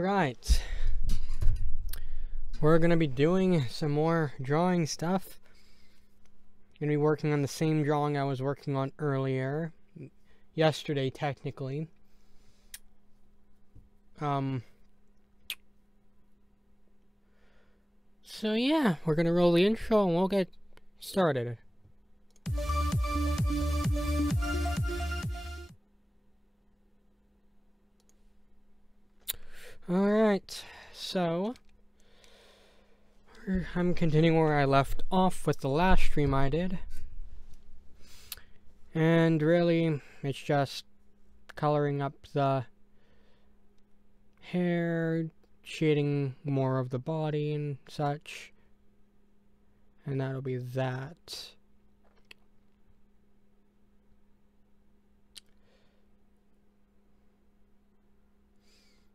Alright, we're going to be doing some more drawing stuff. Going to be working on the same drawing I was working on earlier, yesterday technically. So yeah, we're going to roll the intro and we'll get started. Alright, so I'm continuing where I left off with the last stream I did. And really, it's just coloring up the hair, shading more of the body and such. And that'll be that.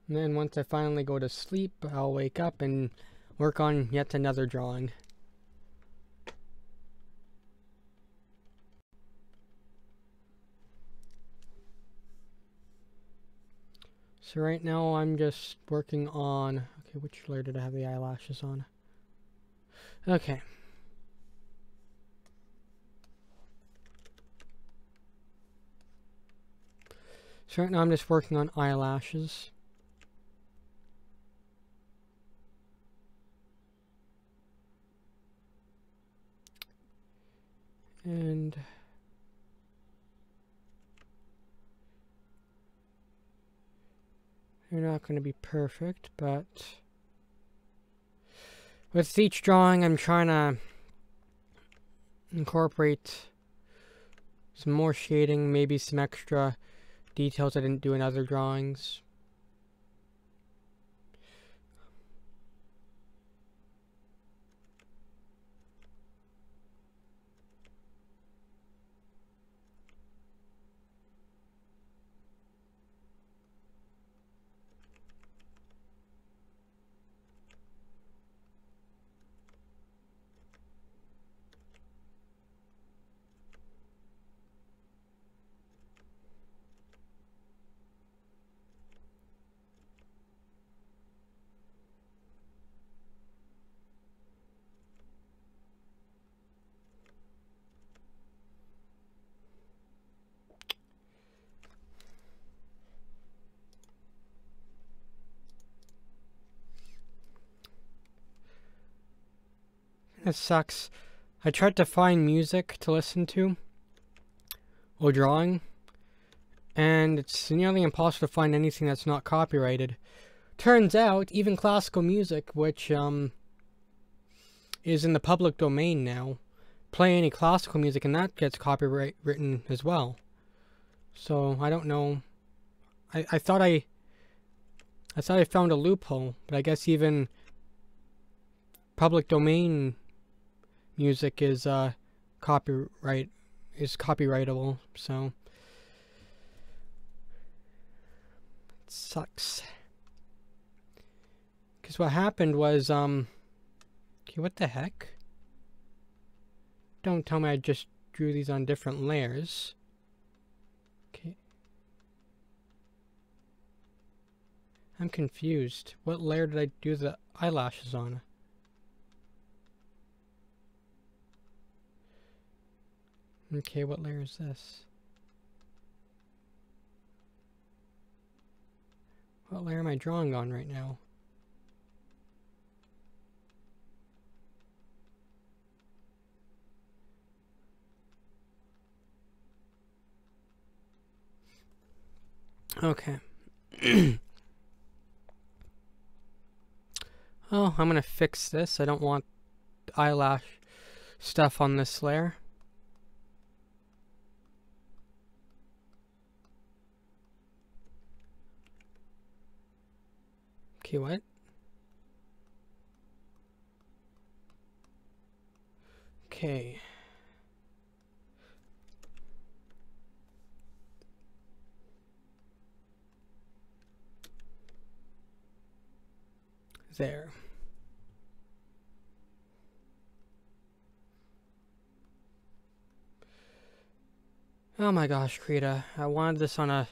And then once I finally go to sleep, I'll wake up and work on yet another drawing. So right now I'm just working on, okay, which layer did I have the eyelashes on? Okay. So right now I'm just working on eyelashes. And they're not going to be perfect, but with each drawing I'm trying to incorporate some more shading, maybe some extra details I didn't do in other drawings. It sucks. I tried to find music to listen to while drawing, and it's nearly impossible to find anything that's not copyrighted. Turns out, even classical music, which is in the public domain now, play any classical music and that gets copyright written as well. So I don't know. I thought I found a loophole, but I guess even public domain music is copyrightable, so it sucks. Because what happened was, okay, what the heck? Don't tell me I just drew these on different layers. Okay. I'm confused. What layer did I do the eyelashes on? Okay, what layer is this? What layer am I drawing on right now? Okay. Oh, I'm gonna fix this. I don't want eyelash stuff on this layer. Okay, what? Okay. There. Oh my gosh, Krita. I wanted this on a...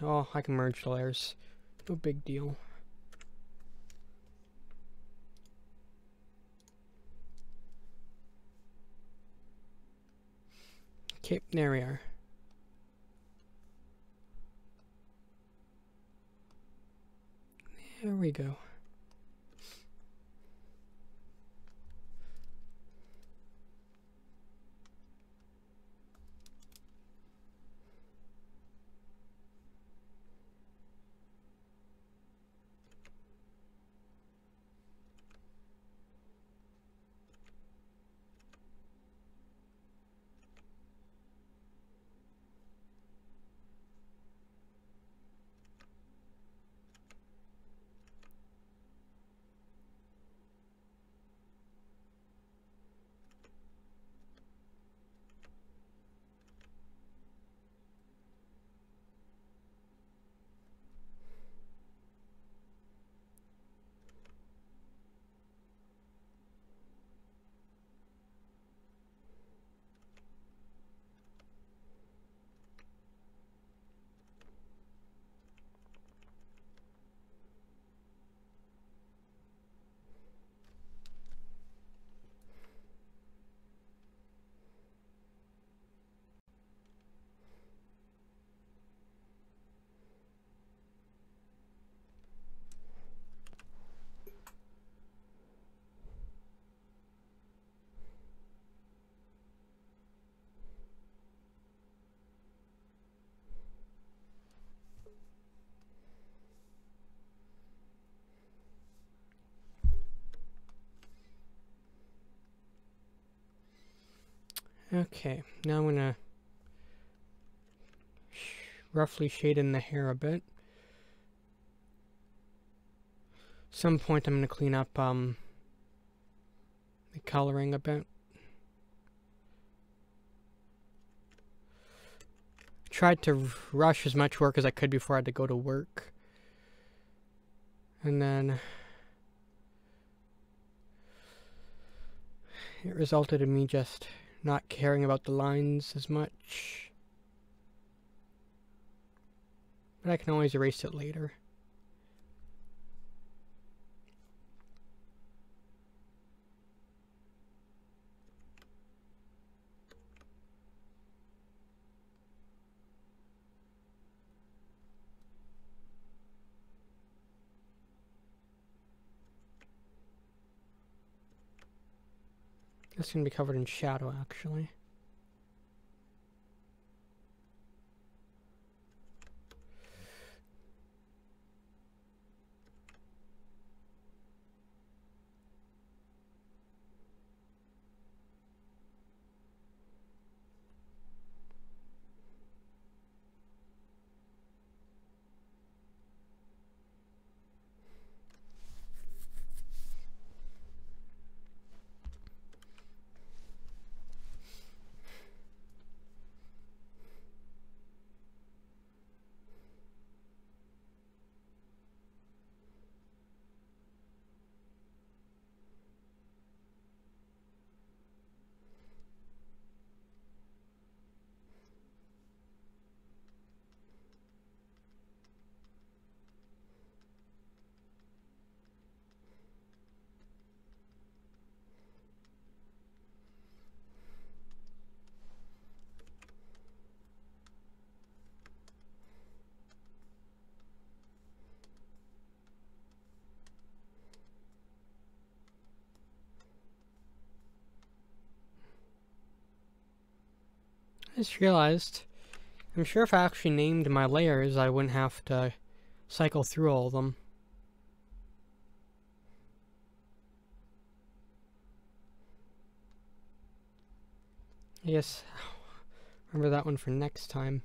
Oh, I can merge the layers. No big deal. Okay, there we are. There we go. Okay, now I'm gonna roughly shade in the hair a bit. Some point I'm gonna clean up the coloring a bit. Tried to rush as much work as I could before I had to go to work. And then it resulted in me just not caring about the lines as much. But I can always erase it later. This can be covered in shadow, actually. I just realized, I'm sure if I actually named my layers, I wouldn't have to cycle through all of them. I guess, remember that one for next time.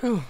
Whew.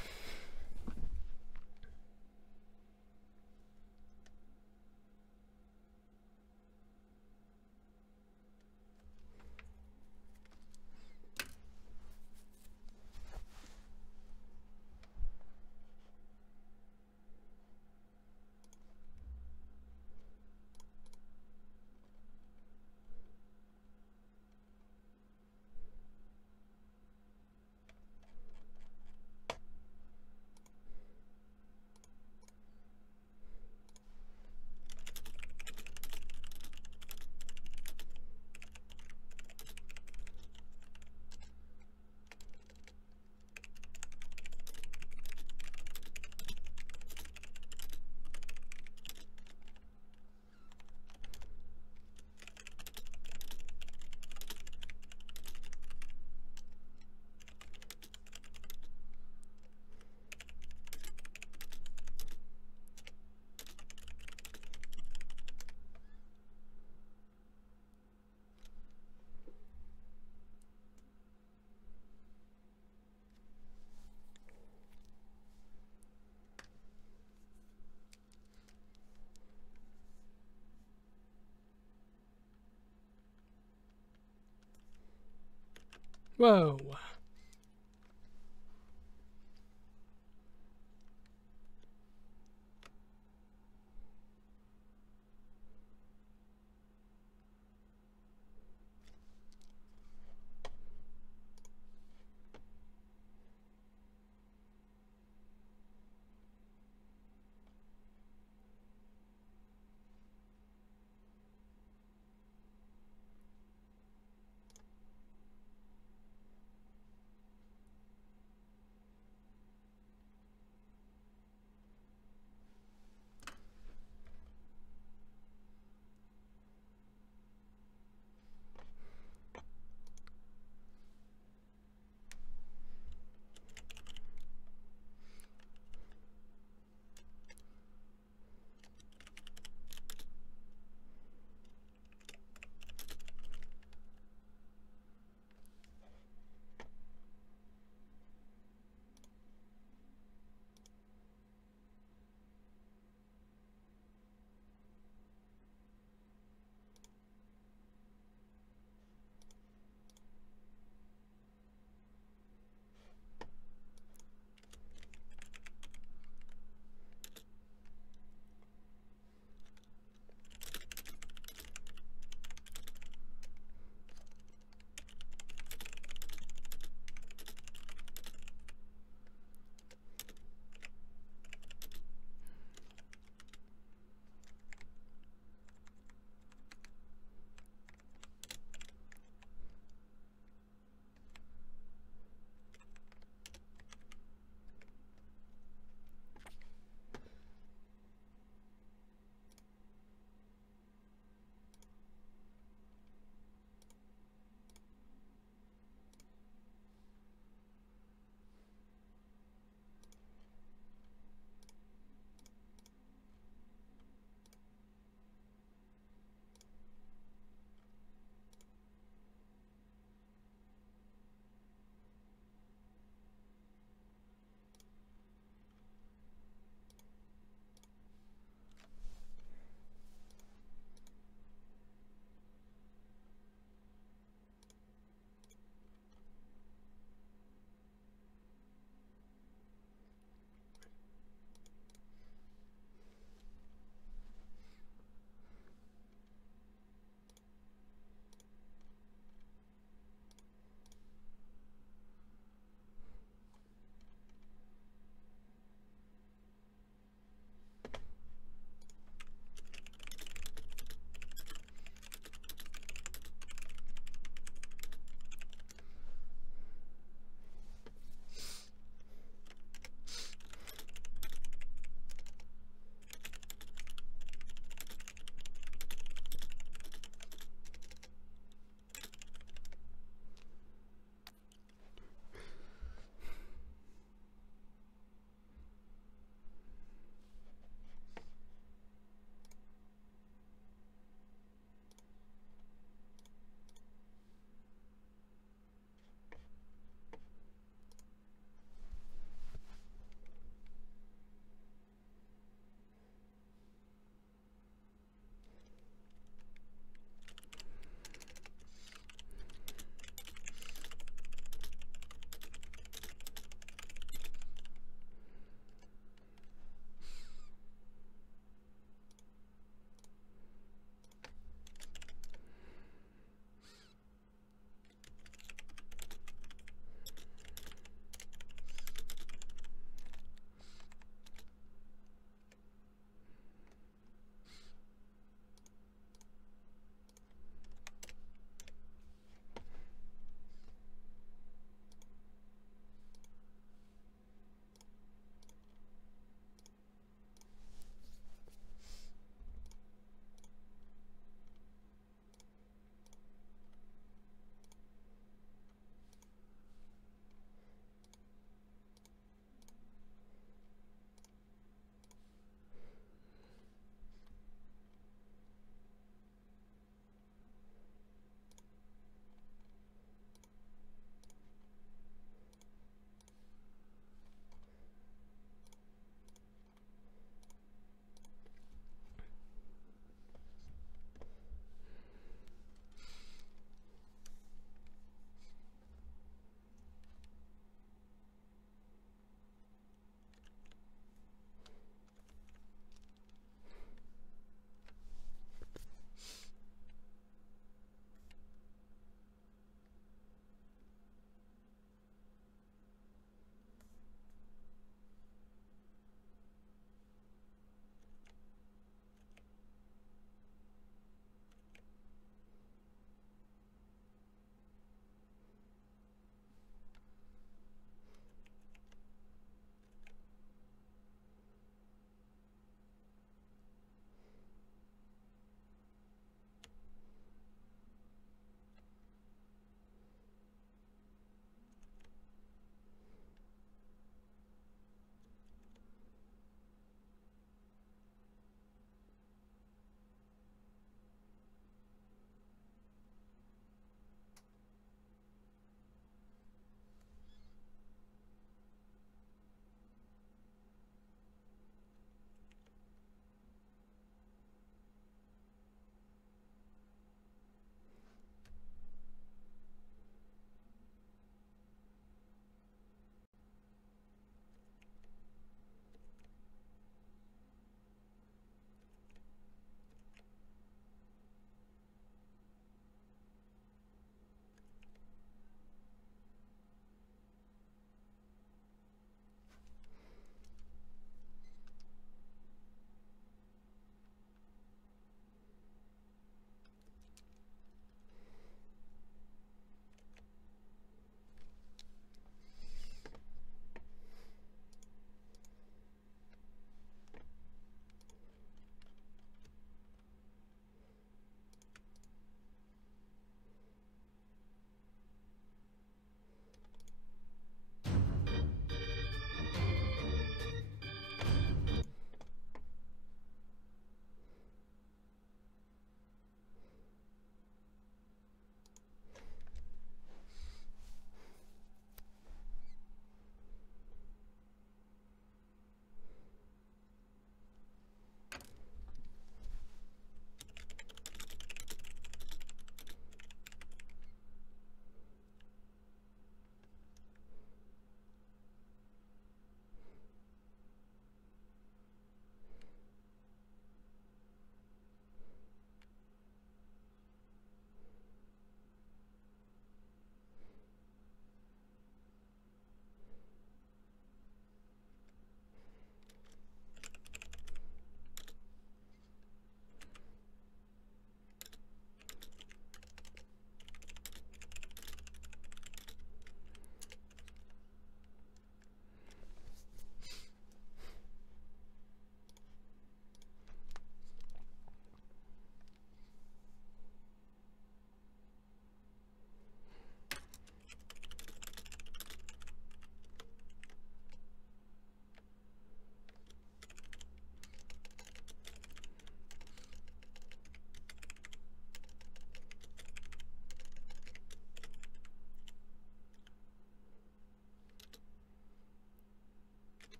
Whoa.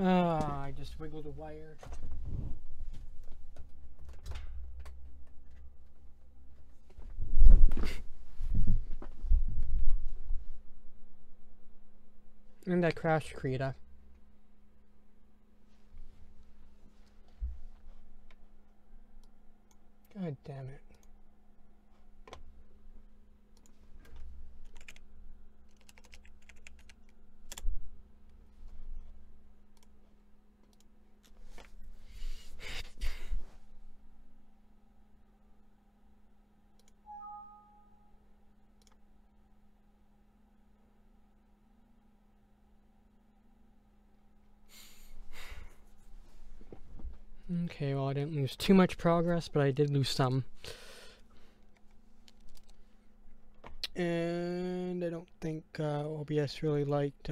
Ah, I just wiggled a wire. And I crashed Krita. God damn it. Okay, well I didn't lose too much progress, but I did lose some. And I don't think OBS really liked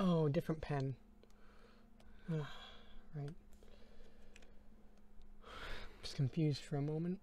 oh, different pen. Right. Just confused for a moment.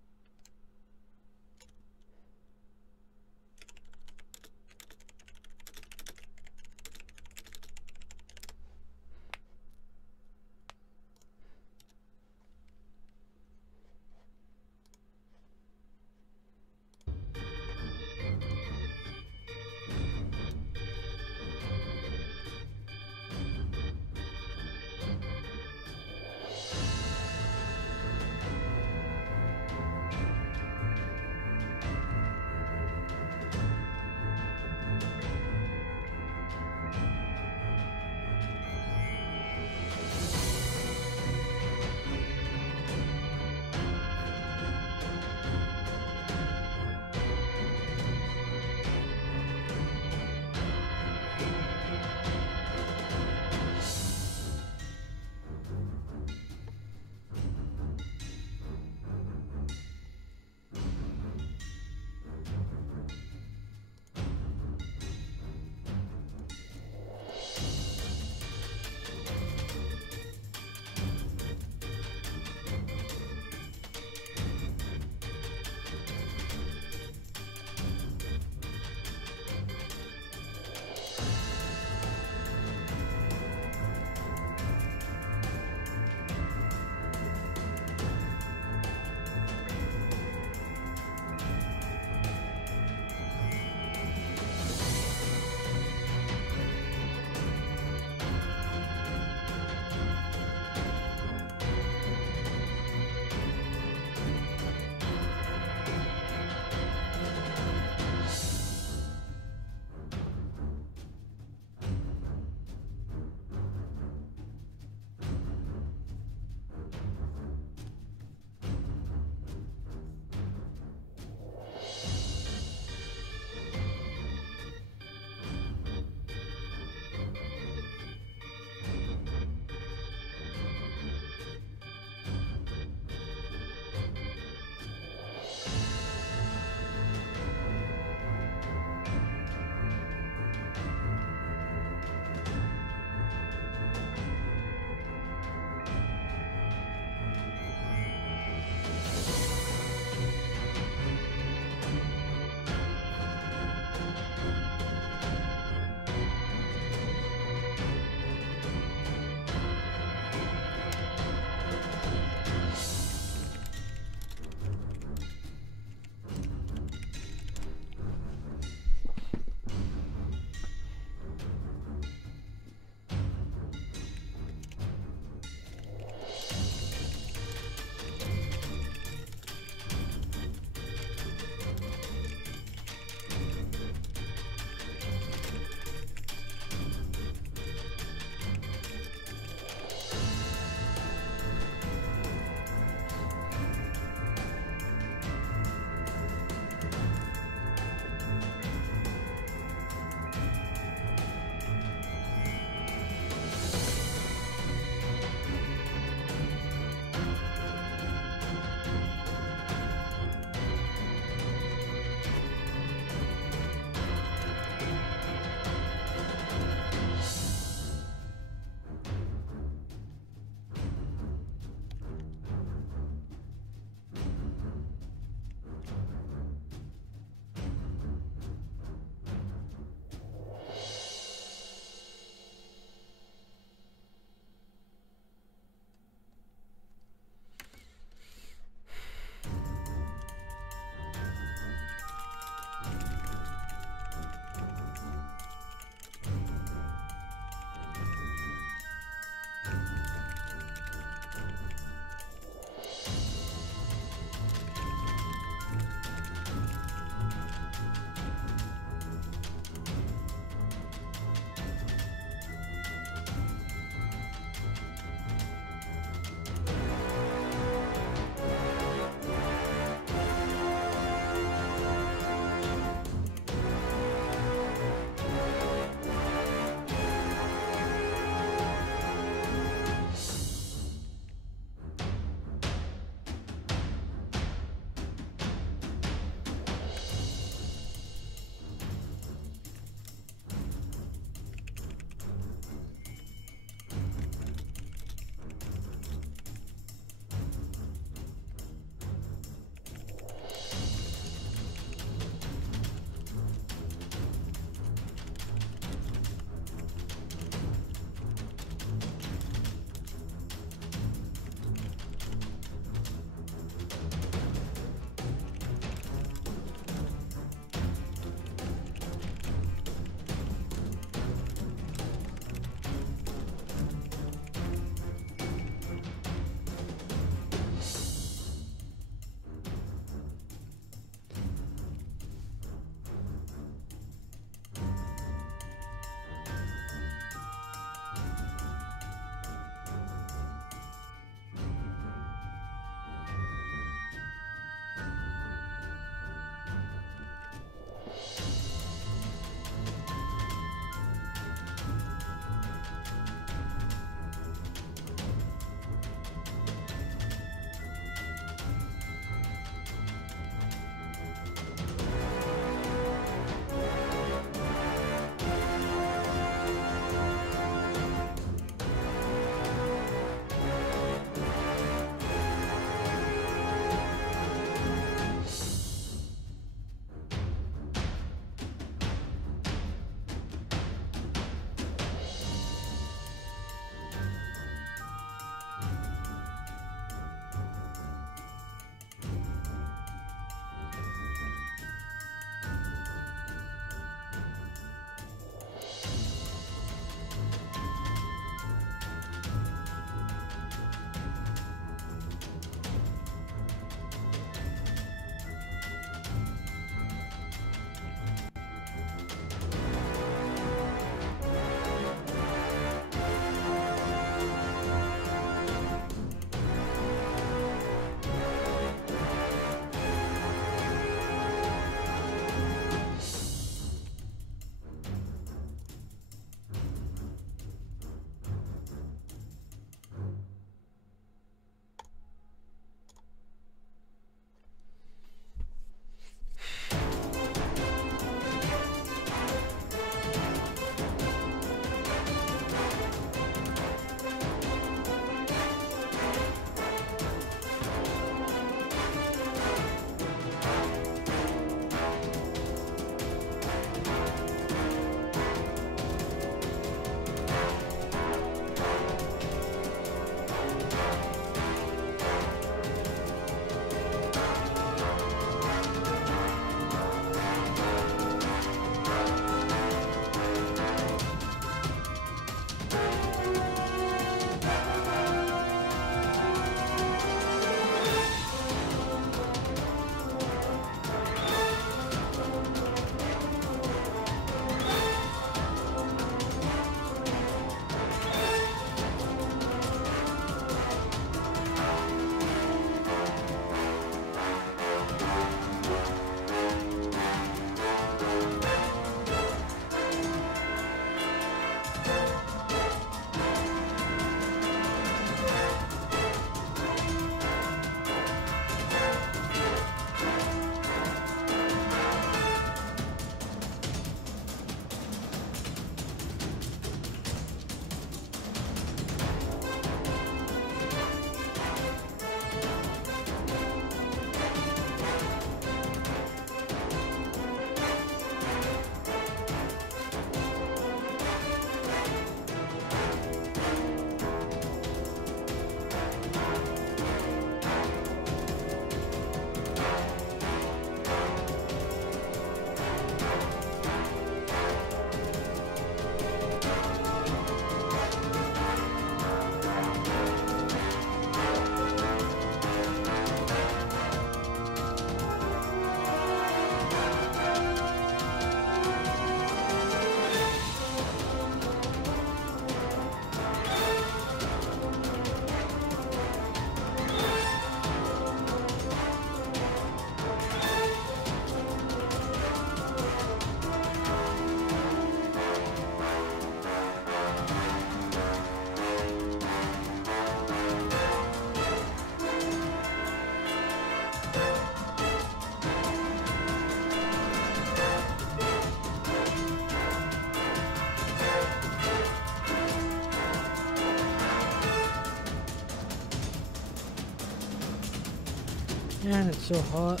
Man, it's so hot.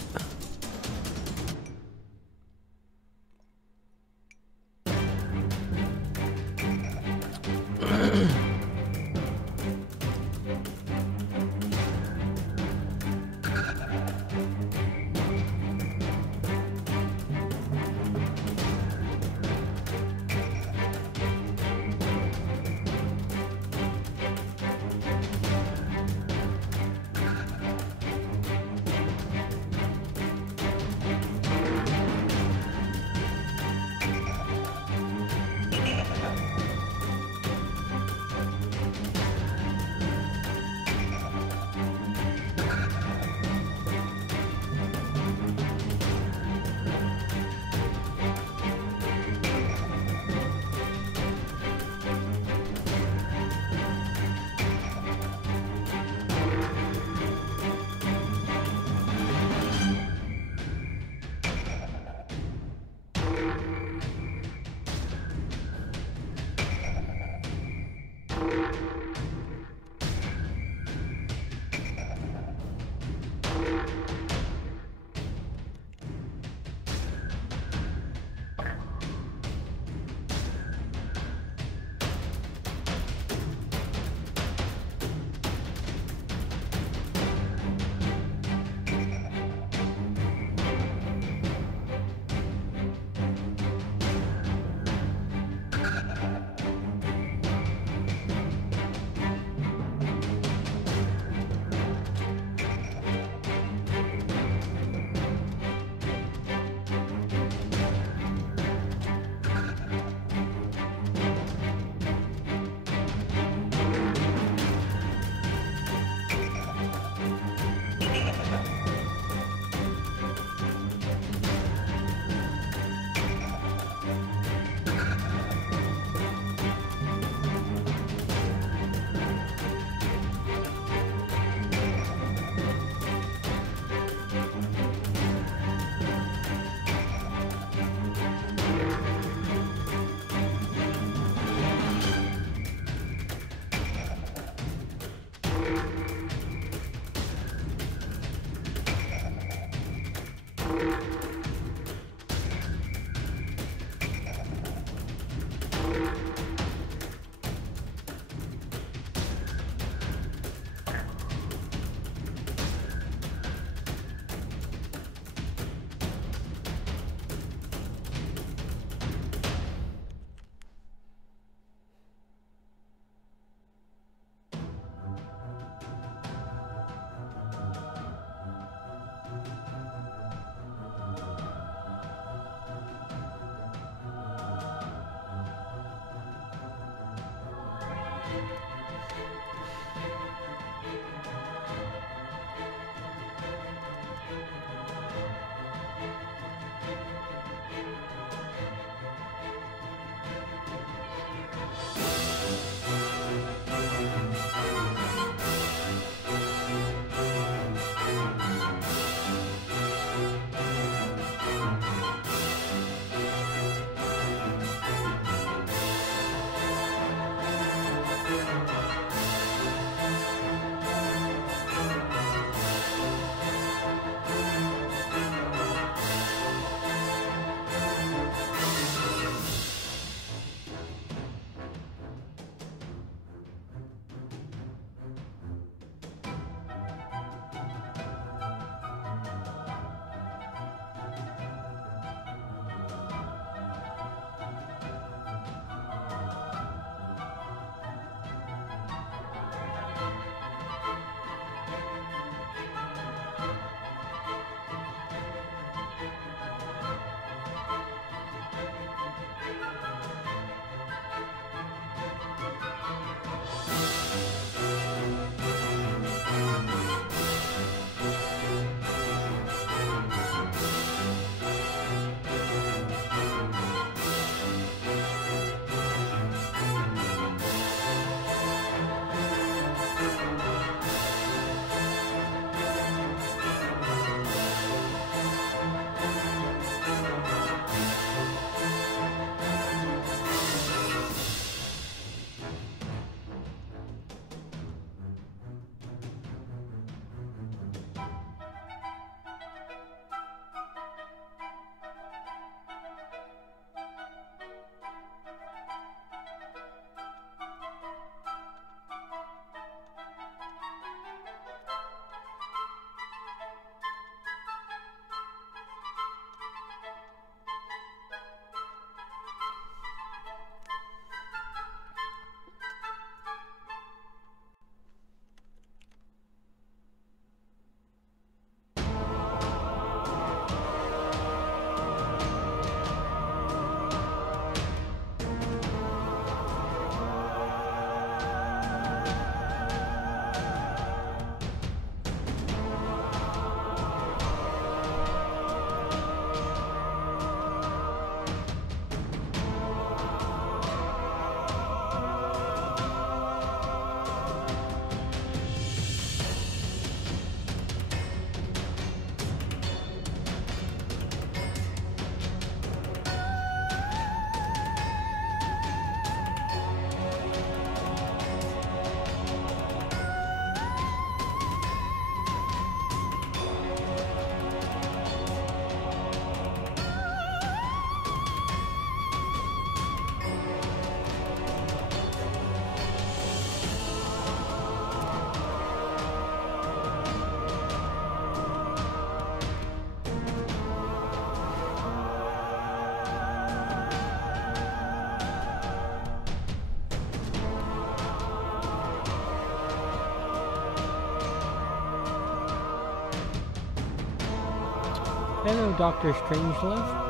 Hello, Dr. Strangelove.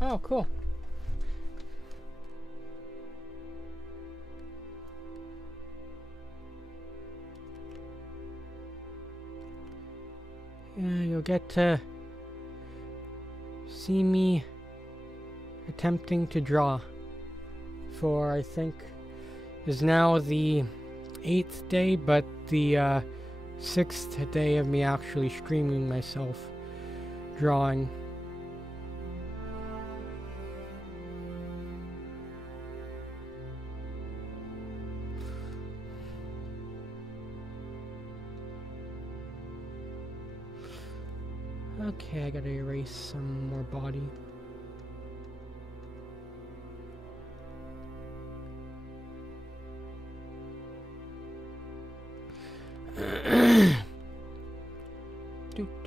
Oh, cool. Yeah, you'll get to see me attempting to draw for, I think, is now the 8th day, but the 6th day of me actually streaming myself drawing. Okay, I gotta erase some more body. Do.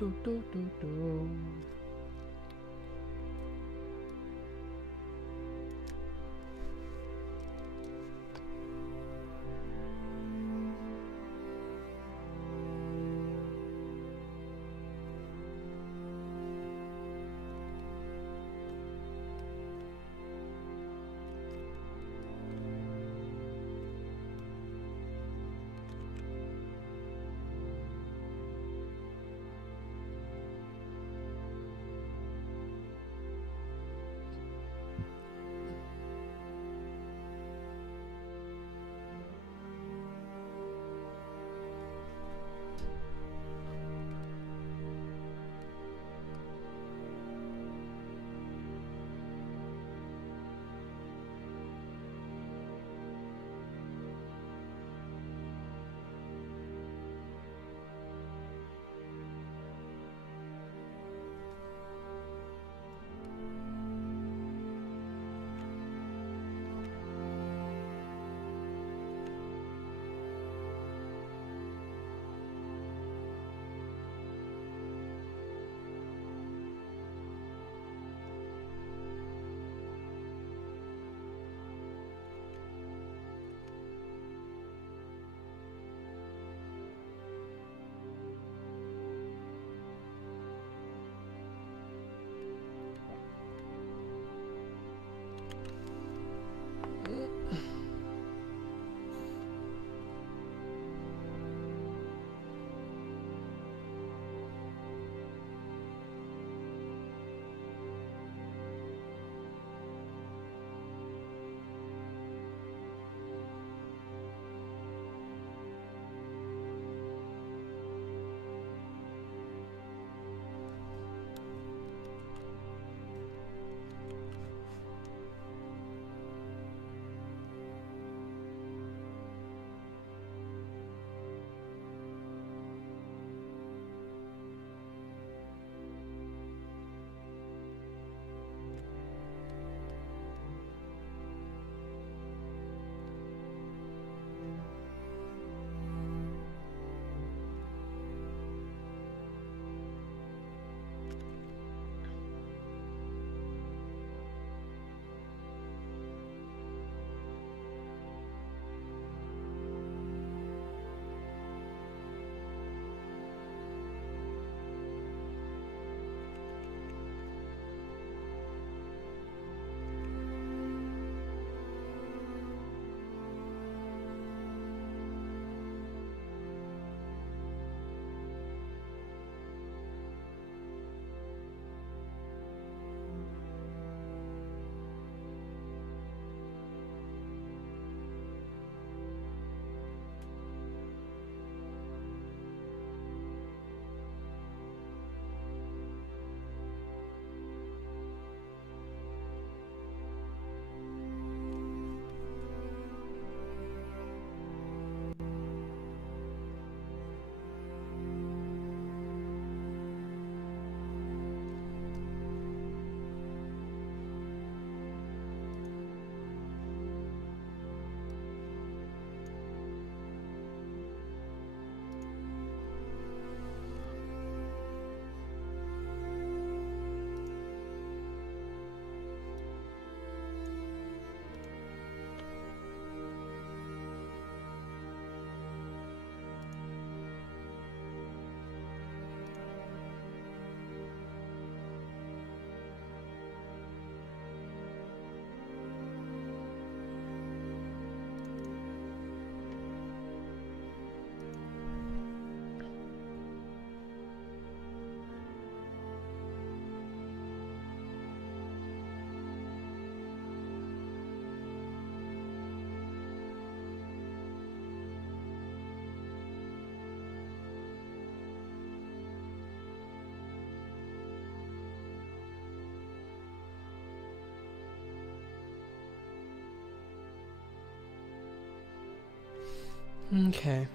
Okay.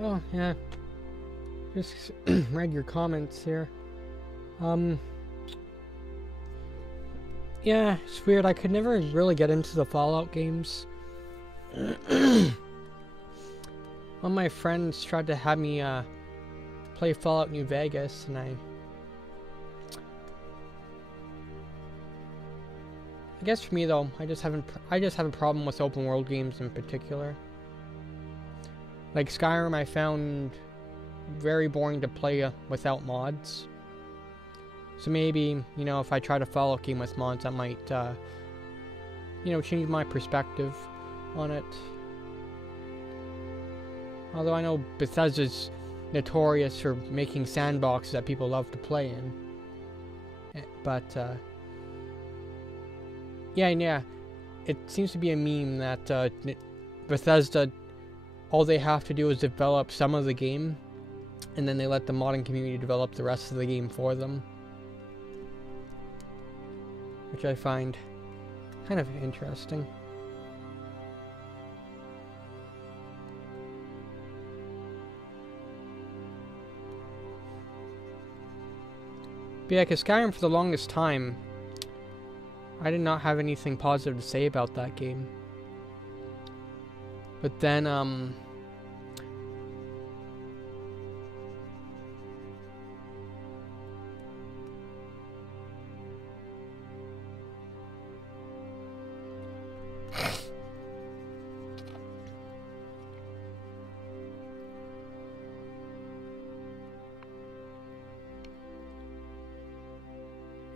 Oh, yeah. Just read your comments here. Yeah, it's weird. I could never really get into the Fallout games. One of my friends tried to have me play Fallout New Vegas, and I guess for me though, I just have a problem with open world games in particular. Like Skyrim, I found very boring to play without mods. So maybe, you know, if I try to follow a game with mods, that might, you know, change my perspective on it. Although I know Bethesda's notorious for making sandboxes that people love to play in. But, yeah, it seems to be a meme that Bethesda, all they have to do is develop some of the game, and then they let the modding community develop the rest of the game for them. Which I find kind of interesting. But yeah, because Skyrim for the longest time, I did not have anything positive to say about that game. But then,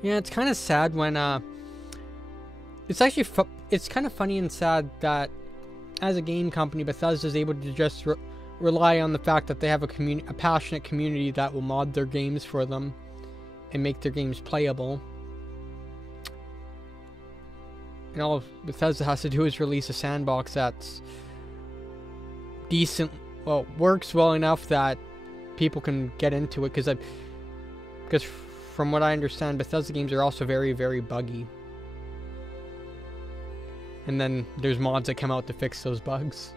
yeah, it's kind of sad when, it's actually, it's kind of funny and sad that as a game company, Bethesda is able to just rely on the fact that they have a passionate community that will mod their games for them and make their games playable. And all Bethesda has to do is release a sandbox that's decent, well, works well enough that people can get into it, because from what I understand, Bethesda games are also very, very buggy. And then there's mods that come out to fix those bugs.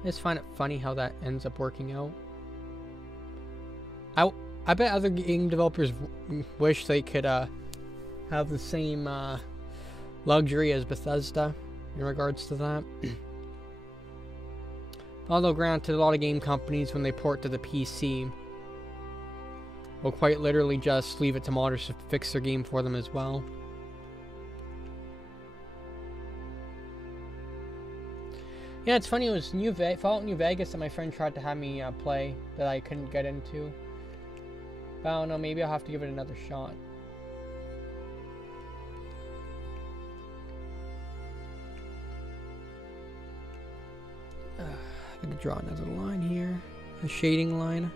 I just find it funny how that ends up working out. I bet other game developers wish they could have the same luxury as Bethesda in regards to that. Although granted, a lot of game companies, when they port to the PC, will quite literally just leave it to modders to fix their game for them as well. Yeah, it's funny, it was Fallout New Vegas that my friend tried to have me play that I couldn't get into. But I don't know, maybe I'll have to give it another shot. I'm gonna draw another line here, a shading line.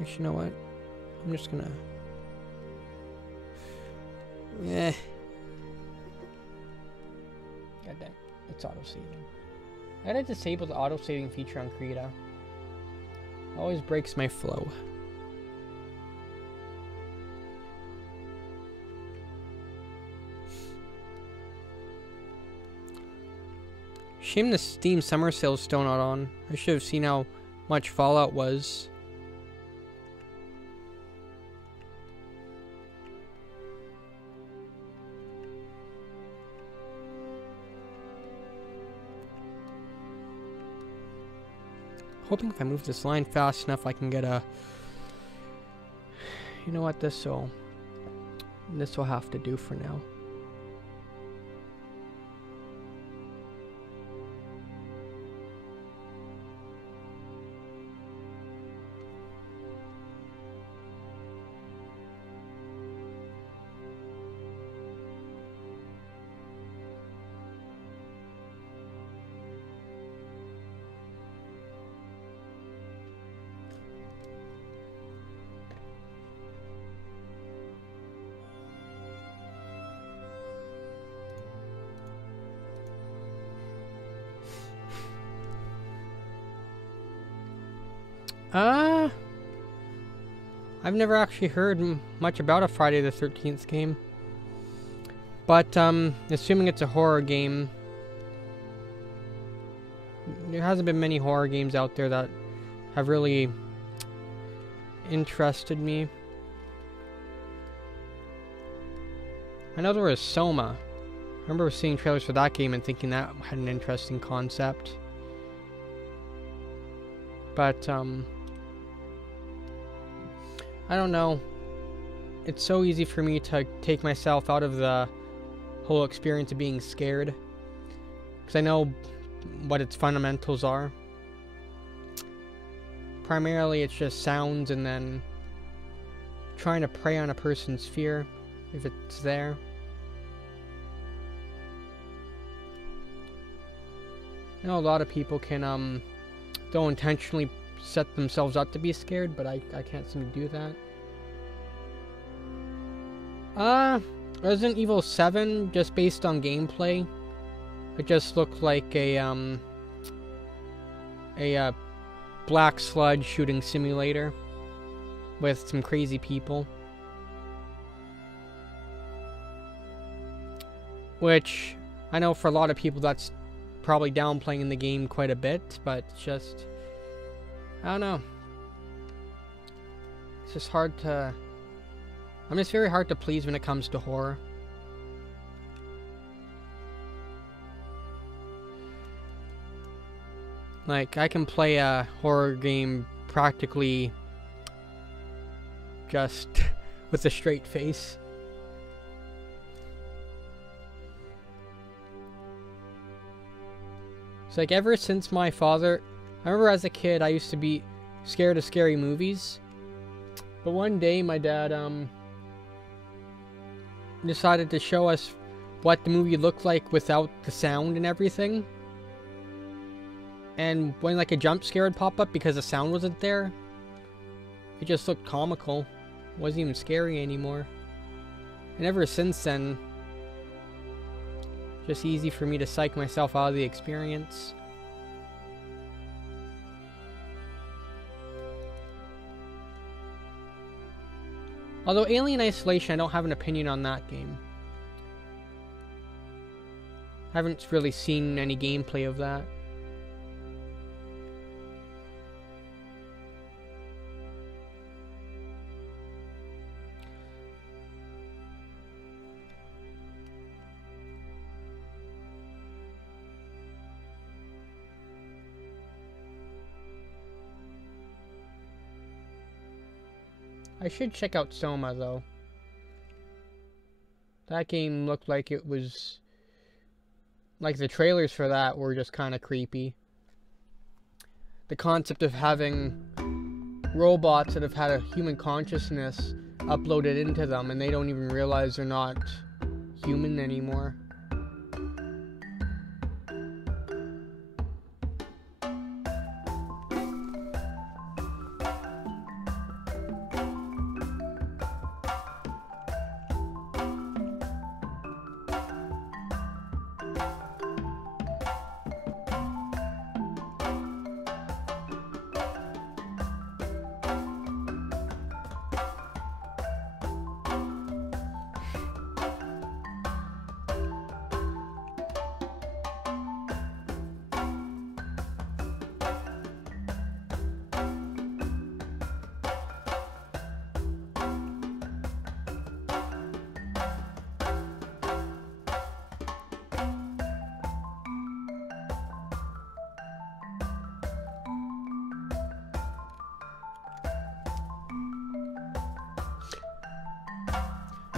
Actually, you know what? I'm just gonna... God damn, it's auto-saving. I gotta disable the auto-saving feature on Krita. Always breaks my flow. Shame the Steam Summer Sale's still not on. I should have seen how much Fallout was. Hoping if I move this line fast enough I can get a... You know what, this will have to do for now. I've never actually heard much about a Friday the 13th game. But, assuming it's a horror game, there hasn't been many horror games out there that have really interested me. I know there was Soma. I remember seeing trailers for that game and thinking that had an interesting concept. But, I don't know. It's so easy for me to take myself out of the whole experience of being scared. Because I know what its fundamentals are. Primarily it's just sounds and then trying to prey on a person's fear, if it's there. I know a lot of people can, don't intentionally set themselves up to be scared, but I can't seem to do that. Resident Evil 7, just based on gameplay, it just looked like a black sludge shooting simulator with some crazy people. Which, I know for a lot of people that's probably downplaying the game quite a bit, but it's just... I don't know. It's just hard to... I'm just very hard to please when it comes to horror. Like, I can play a horror game practically just with a straight face. It's like ever since my father... I remember as a kid I used to be scared of scary movies. But one day my dad decided to show us what the movie looked like without the sound and everything. And when like a jump scare would pop up because the sound wasn't there, it just looked comical. It wasn't even scary anymore. And ever since then, just easy for me to psych myself out of the experience. Although Alien Isolation, I don't have an opinion on that game. I haven't really seen any gameplay of that. I should check out Soma, though. That game looked like it was... Like, the trailers for that were just kind of creepy. The concept of having robots that have had a human consciousness uploaded into them, and they don't even realize they're not human anymore.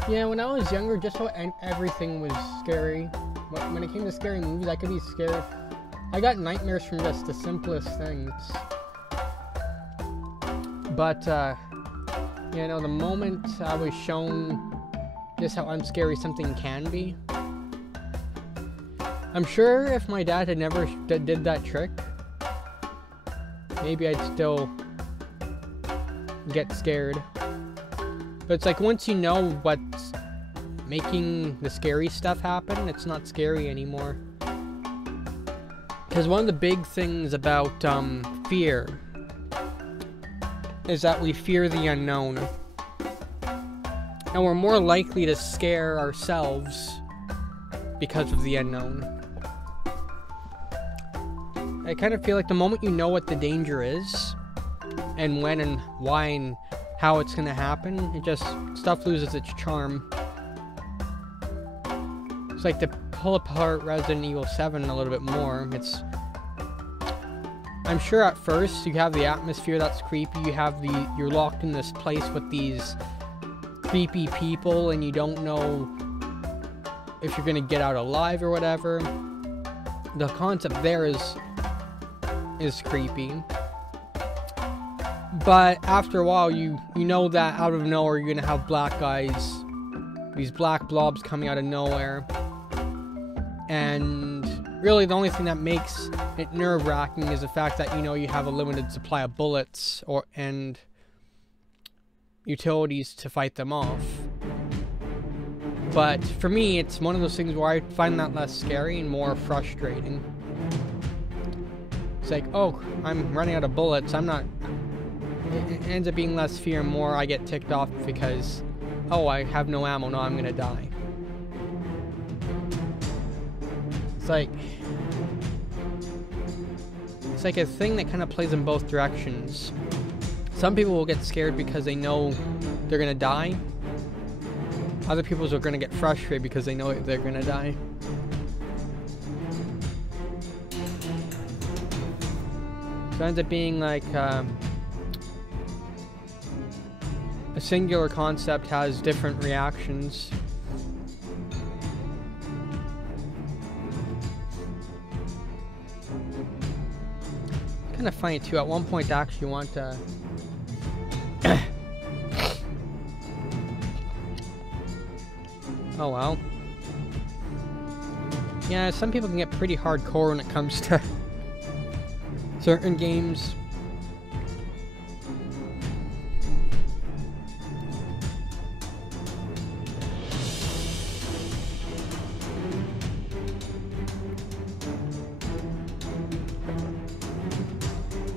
Yeah, when I was younger, just about everything was scary. When it came to scary movies, I could be scared. I got nightmares from just the simplest things. But, you know, the moment I was shown just how unscary something can be, I'm sure if my dad had never did that trick, maybe I'd still get scared. But it's like once you know what's making the scary stuff happen, it's not scary anymore. Because one of the big things about fear is that we fear the unknown. And we're more likely to scare ourselves because of the unknown. I kind of feel like the moment you know what the danger is, and when and why and how it's going to happen, it just, stuff loses its charm. It's like to pull apart Resident Evil 7 a little bit more. I'm sure at first you have the atmosphere that's creepy, you're locked in this place with these creepy people and you don't know if you're going to get out alive or whatever. The concept there is creepy. But after a while, you know that out of nowhere you're gonna have black guys, these black blobs coming out of nowhere. And really the only thing that makes it nerve-wracking is the fact that you know you have a limited supply of bullets and utilities to fight them off. But for me, it's one of those things where I find that less scary and more frustrating. It's like, oh, I'm running out of bullets, it ends up being less fear and more I get ticked off because, oh, I have no ammo, now I'm gonna die. It's like a thing that kind of plays in both directions. Some people will get scared because they know they're gonna die. Other people are gonna get frustrated because they know they're gonna die. So it ends up being like, a singular concept has different reactions. Kind of funny too, at one point I actually want to oh well. Yeah, some people can get pretty hardcore when it comes to certain games.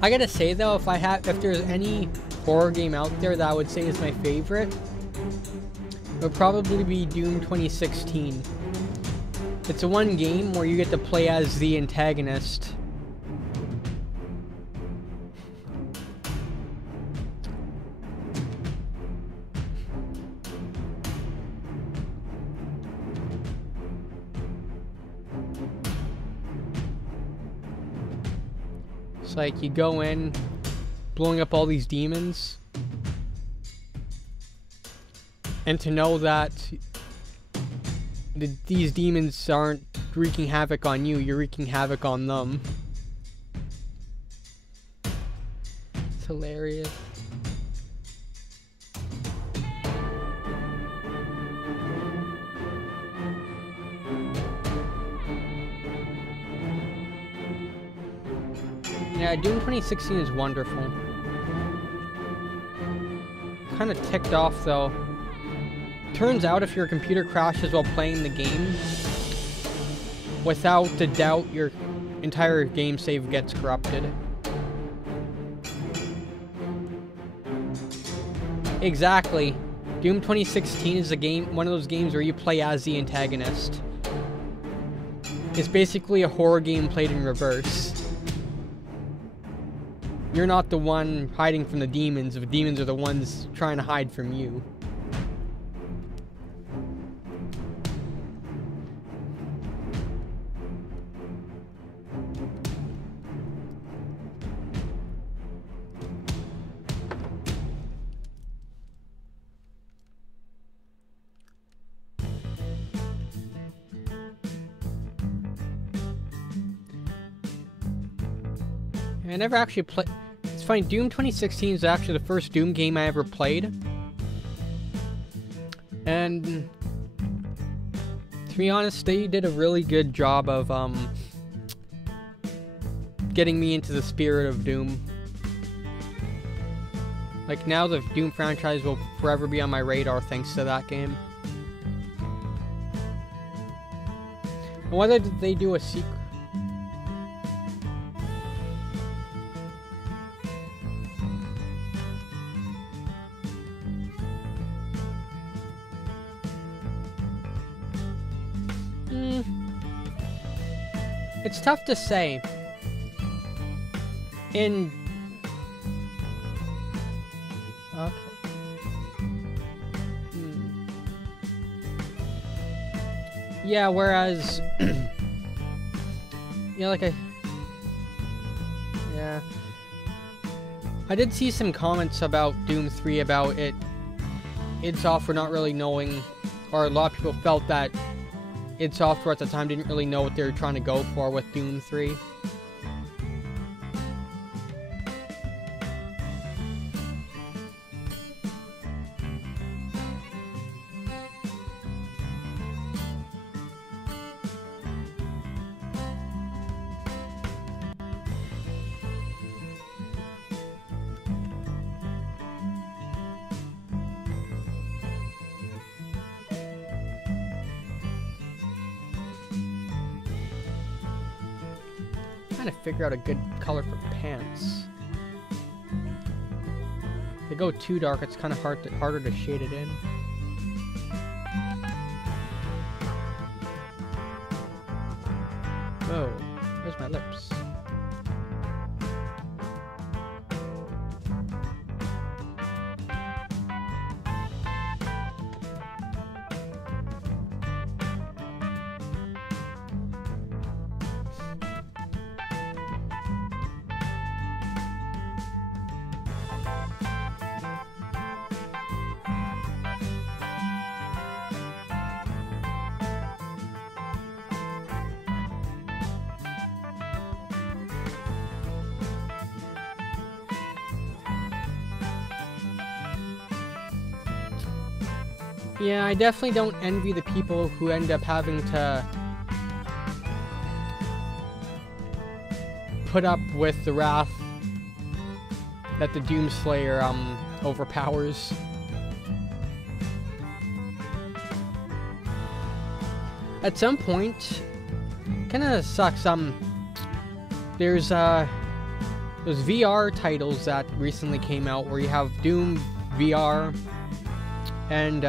I gotta say though, if there's any horror game out there that I would say is my favorite, it would probably be Doom 2016. It's a one game where you get to play as the antagonist. It's like you go in, blowing up all these demons, and to know that these demons aren't wreaking havoc on you, you're wreaking havoc on them. It's hilarious. Yeah, Doom 2016 is wonderful. Kind of ticked off though. Turns out if your computer crashes while playing the game, without a doubt your entire game save gets corrupted. Exactly. Doom 2016 is one of those games where you play as the antagonist. It's basically a horror game played in reverse. You're not the one hiding from the demons, the demons are the ones trying to hide from you. I never actually played. It's funny, Doom 2016 is actually the first Doom game I ever played. And to be honest, they did a really good job of getting me into the spirit of Doom. Like, now the Doom franchise will forever be on my radar thanks to that game. And whether did they do a sequel? It's tough to say. Okay. Yeah, whereas yeah, I did see some comments about Doom 3 about id Software not really knowing, or a lot of people felt that id Software at the time didn't really know what they were trying to go for with Doom 3. To figure out a good color for pants. If they go too dark, it's kind of harder to shade it in. Whoa, where's my lips? Yeah, I definitely don't envy the people who end up having to put up with the wrath that the Doomslayer overpowers. At some point, kinda sucks, there's those VR titles that recently came out where you have Doom VR and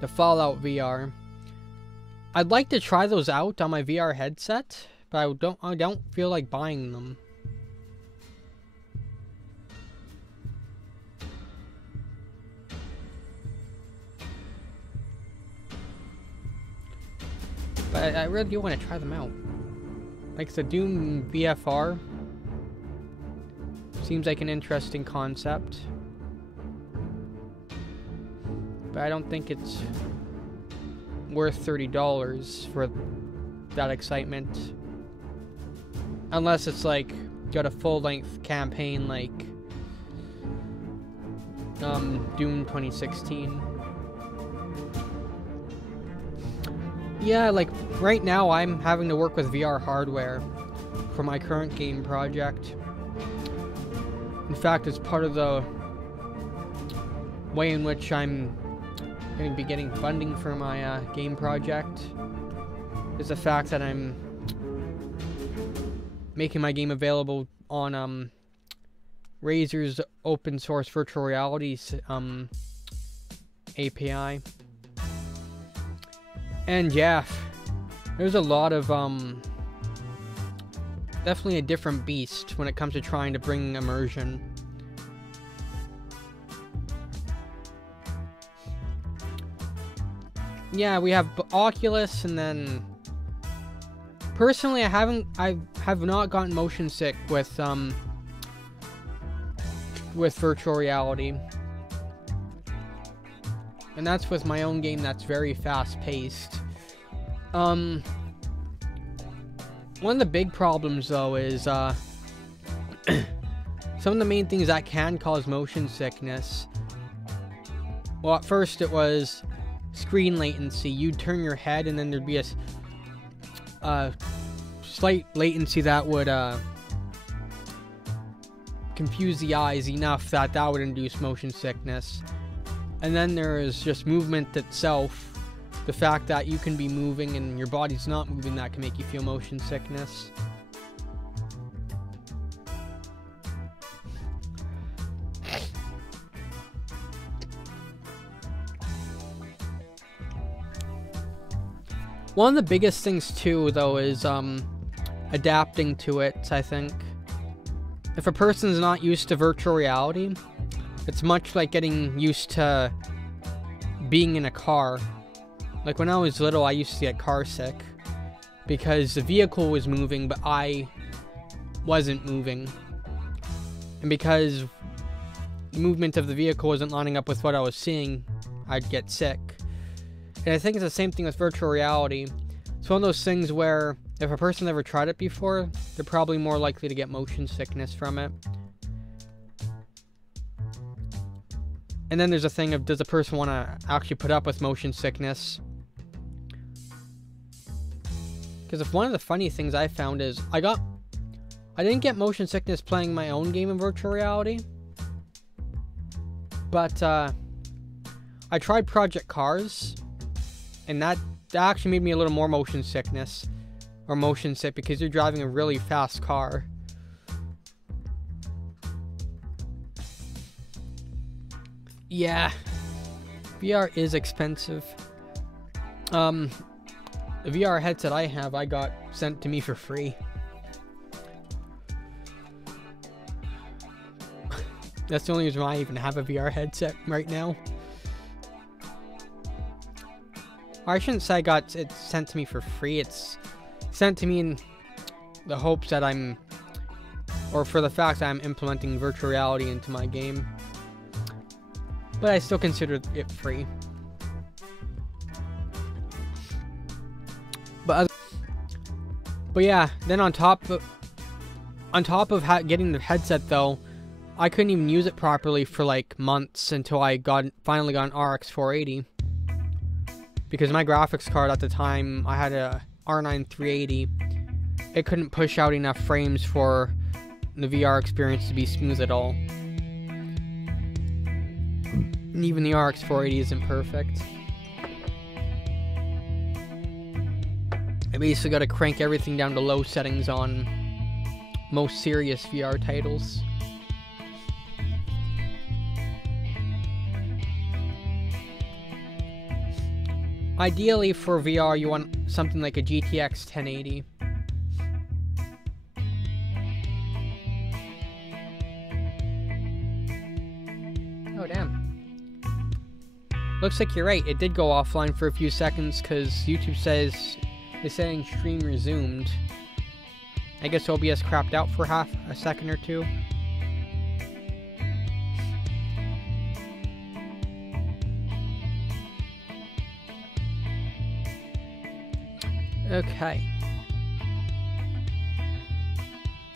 the Fallout VR. I'd like to try those out on my VR headset, but I don't feel like buying them. But I really do want to try them out. Like the Doom VFR seems like an interesting concept. But I don't think it's worth $30 for that excitement. Unless it's like got a full-length campaign like Doom 2016. Yeah, like right now I'm having to work with VR hardware for my current game project. In fact, it's part of the way in which I'm going to be getting funding for my game project is the fact that I'm making my game available on Razer's open source virtual reality API. And yeah, there's a lot of definitely a different beast when it comes to trying to bring immersion. Yeah, we have Oculus, and then personally I have not gotten motion sick with virtual reality. And that's with my own game that's very fast paced. One of the big problems, though, is some of the main things that can cause motion sickness. Well, at first it was screen latency. You'd turn your head and then there'd be a slight latency that would confuse the eyes enough that would induce motion sickness. And then there is just movement itself. The fact that you can be moving and your body's not moving, that can make you feel motion sickness. One of the biggest things too, though, is adapting to it, I think. If a person's not used to virtual reality, it's much like getting used to being in a car. Like when I was little, I used to get car sick because the vehicle was moving, but I wasn't moving. And because the movement of the vehicle wasn't lining up with what I was seeing, I'd get sick. And I think it's the same thing with virtual reality. It's one of those things where if a person never tried it before, they're probably more likely to get motion sickness from it. And then there's a thing of, does a person want to actually put up with motion sickness? Because if one of the funny things I found is, I didn't get motion sickness playing my own game in virtual reality. But I tried Project Cars, and that actually made me a little more motion sickness. Or motion sick, because you're driving a really fast car. Yeah, VR is expensive. The VR headset I have, I got sent to me for free. That's the only reason why I even have a VR headset right now. Or I shouldn't say I got it sent to me for free. It's sent to me in the hopes that or for the fact that I'm implementing virtual reality into my game. But I still consider it free. But yeah, then on top of getting the headset though, I couldn't even use it properly for like months until I finally got an RX 480. Because my graphics card at the time, I had a R9 380. It couldn't push out enough frames for the VR experience to be smooth at all. And even the RX 480 isn't perfect. I basically got to crank everything down to low settings on most serious VR titles. Ideally for VR, you want something like a GTX 1080. Oh, damn. Looks like you're right. It did go offline for a few seconds because YouTube says it's saying stream resumed. I guess OBS crapped out for half a second or two. Okay.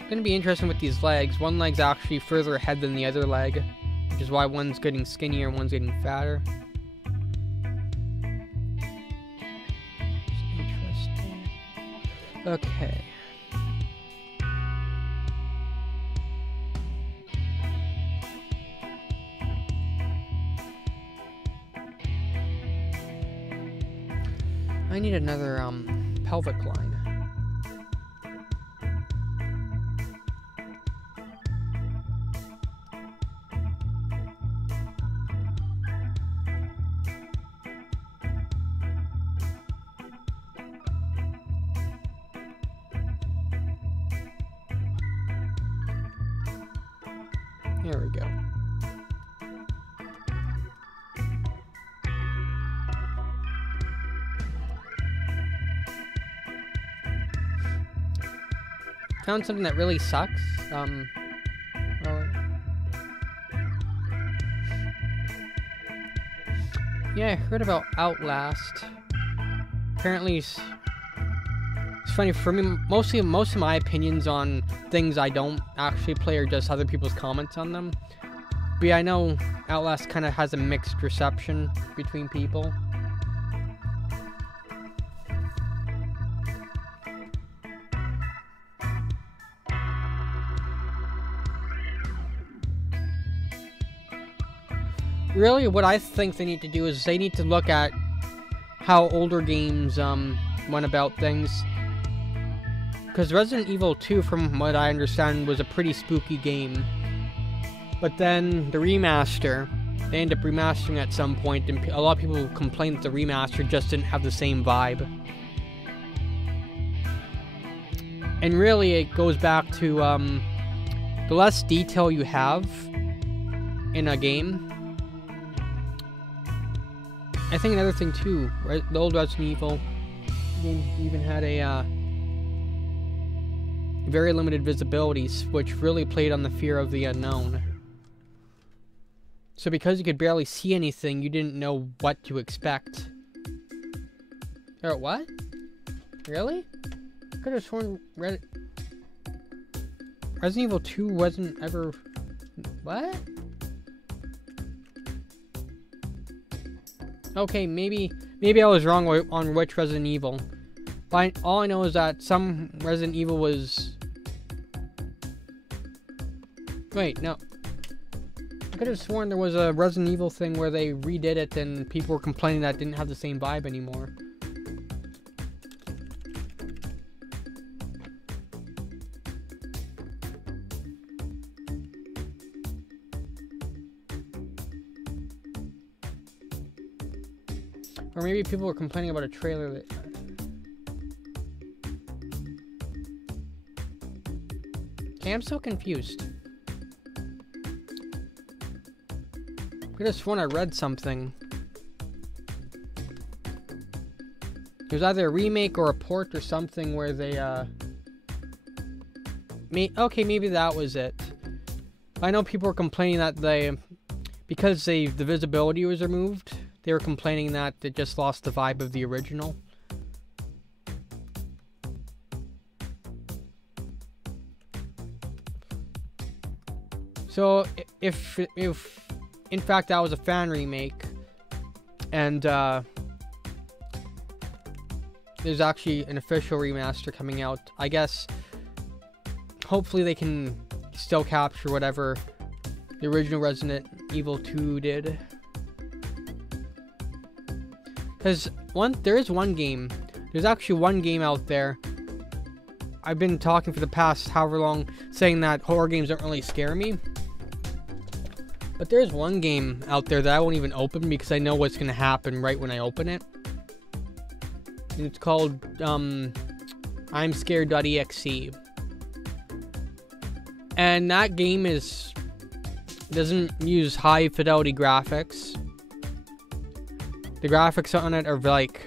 It's gonna be interesting with these legs. One leg's actually further ahead than the other leg, which is why one's getting skinnier and one's getting fatter. Interesting. Okay. I need another, pelvic line. There we go. Found something that really sucks. Well, yeah, I heard about Outlast. Apparently, It's funny, for me, most of my opinions on things I don't actually play are just other people's comments on them. But yeah, I know Outlast kind of has a mixed reception between people. Really, what I think they need to do is they need to look at how older games went about things. Because Resident Evil 2, from what I understand, was a pretty spooky game. But then the remaster, they ended up remastering at some point, and a lot of people complained that the remaster just didn't have the same vibe. And really, it goes back to the less detail you have in a game. I think another thing too, right? The old Resident Evil games even had a very limited visibilities, which really played on the fear of the unknown. So because you could barely see anything, you didn't know what to expect. Or what? Really? I could have sworn Resident Evil 2 wasn't ever... What? Okay, maybe I was wrong on which Resident Evil. But all I know is that some Resident Evil was... Wait, no. I could have sworn there was a Resident Evil thing where they redid it and people were complaining that it didn't have the same vibe anymore. Or maybe people were complaining about a trailer that... Okay, I'm so confused. I could have sworn I read something. It was either a remake or a port or something where they, okay, maybe that was it. I know people were complaining that because the visibility was removed, they were complaining that it just lost the vibe of the original. So, if in fact that was a fan remake, and there's actually an official remaster coming out, I guess hopefully they can still capture whatever the original Resident Evil 2 did. Because there's actually one game out there. I've been talking for the past however long saying that horror games don't really scare me. But there's one game out there that I won't even open because I know what's going to happen right when I open it. And it's called I'm Scared.exe. And that game doesn't use high fidelity graphics. The graphics on it are like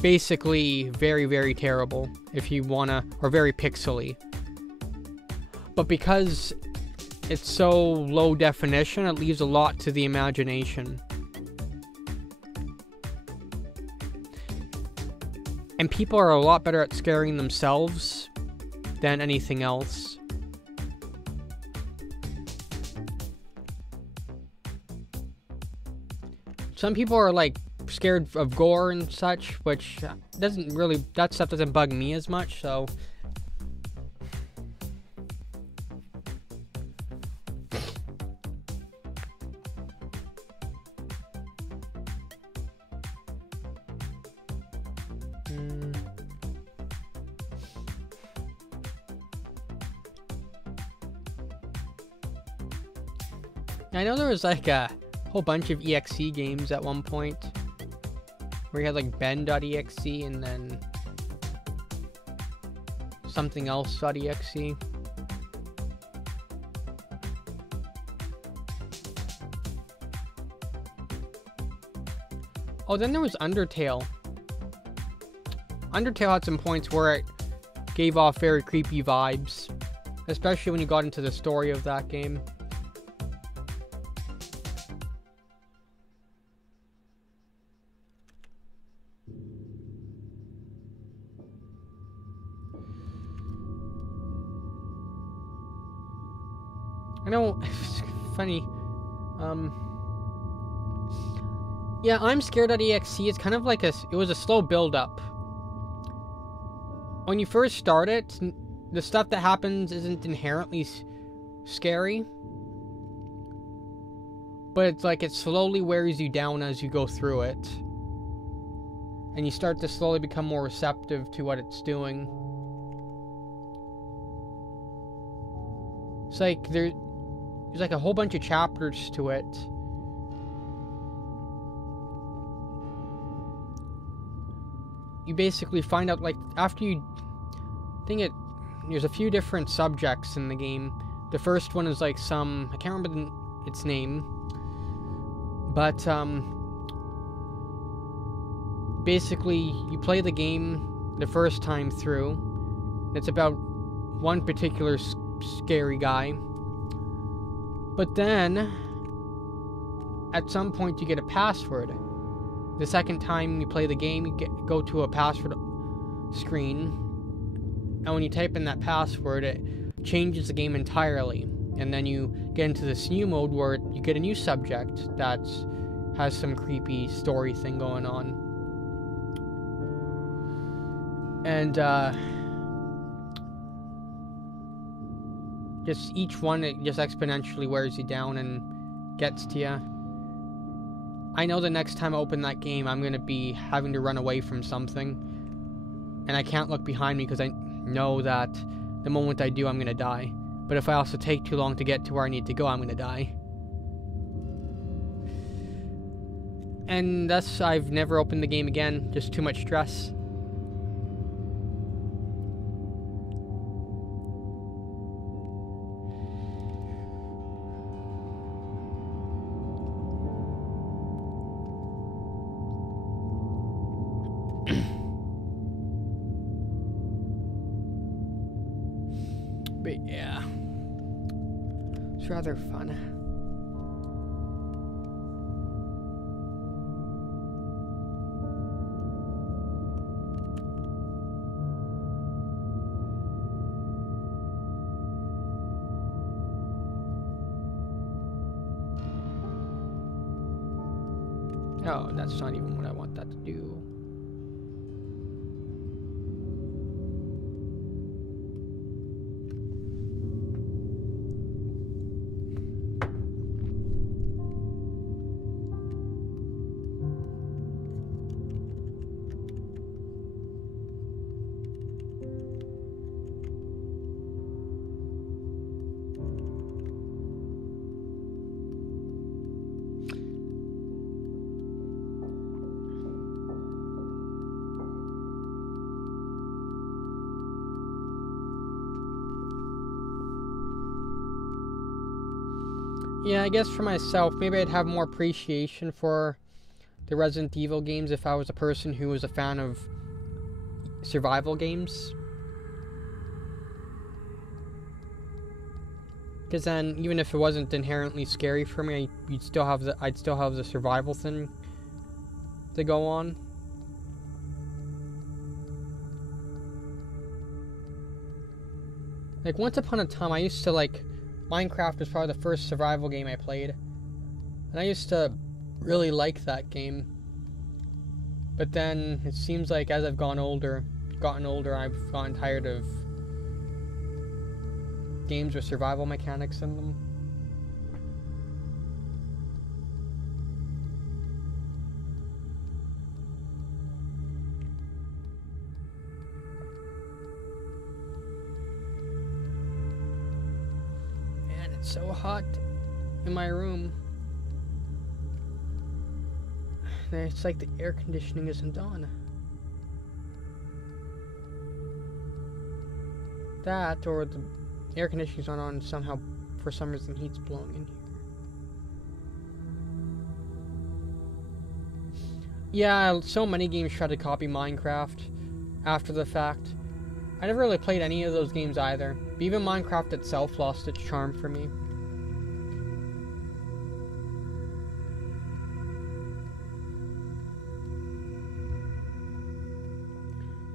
basically very, very terrible if you wanna, or very pixely. But because it's so low definition, it leaves a lot to the imagination. And people are a lot better at scaring themselves than anything else. Some people are like scared of gore and such, which that stuff doesn't bug me as much, so. I know there was like a whole bunch of EXE games at one point where you had like Ben.exe and then something else.exe. Oh, then there was Undertale. Undertale had some points where it gave off very creepy vibes, especially when you got into the story of that game. I know, it's funny. Yeah, I'm Scared at EXE. It's kind of like it was a slow build-up. When you first start it, the stuff that happens isn't inherently scary. But it's like it slowly wears you down as you go through it. And you start to slowly become more receptive to what it's doing. It's like there's like a whole bunch of chapters to it. You basically find out, like, after you... there's a few different subjects in the game. The first one is like some... I can't remember its name. But, basically, you play the game the first time through. It's about one particular scary guy. But then, at some point you get a password. The second time you play the game, you go to a password screen. And when you type in that password, it changes the game entirely. And then you get into this new mode where you get a new subject that has some creepy story thing going on. And, just each one, it just exponentially wears you down and gets to you. I know the next time I open that game, I'm going to be having to run away from something. And I can't look behind me because I know that the moment I do, I'm going to die. But if I also take too long to get to where I need to go, I'm going to die. And thus, I've never opened the game again. Just too much stress. But yeah, it's rather fun. Oh, that's not even what I want that to do. Yeah, I guess for myself, maybe I'd have more appreciation for the Resident Evil games if I was a person who was a fan of survival games. Because then, even if it wasn't inherently scary for me, I'd still have the survival thing to go on. Like, once upon a time, I used to, like... Minecraft was probably the first survival game I played. And I used to really like that game. But then, it seems like as I've gotten older, I've gotten tired of games with survival mechanics in them. So hot in my room. It's like the air conditioning isn't on. That, or the air conditioning's not on, somehow, for some reason, heat's blowing in here. Yeah, so many games try to copy Minecraft after the fact. I never really played any of those games either. Even Minecraft itself lost its charm for me.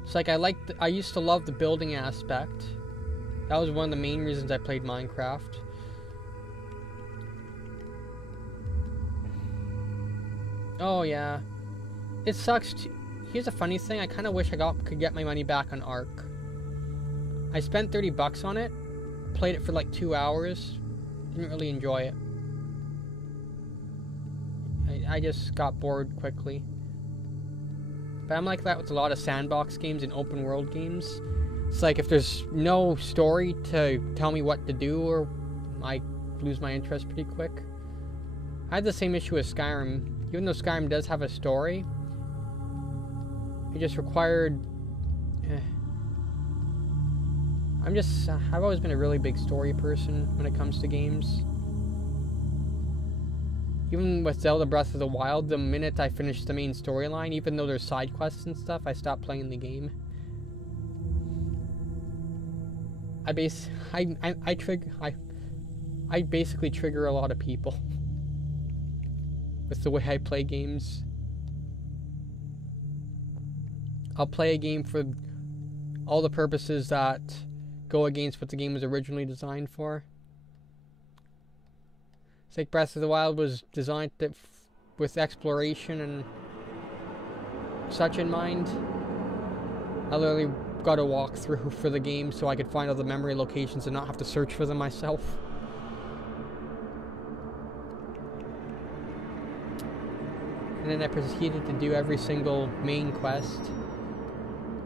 It's like I used to love the building aspect. That was one of the main reasons I played Minecraft. Oh yeah, it sucks. Here's a funny thing. I kind of wish could get my money back on Ark. I spent $30 on it, played it for like 2 hours, didn't really enjoy it. I just got bored quickly. But I'm like that with a lot of sandbox games and open world games. It's like if there's no story to tell me what to do, or I lose my interest pretty quick. I had the same issue with Skyrim. Even though Skyrim does have a story, it just required... I've always been a really big story person when it comes to games. Even with Zelda Breath of the Wild, the minute I finished the main storyline, even though there's side quests and stuff, I stopped playing the game. I basically trigger a lot of people with the way I play games. I'll play a game for all the purposes that go against what the game was originally designed for. It's like Breath of the Wild was designed with exploration and such in mind. I literally got a walkthrough for the game so I could find all the memory locations and not have to search for them myself. And then I proceeded to do every single main quest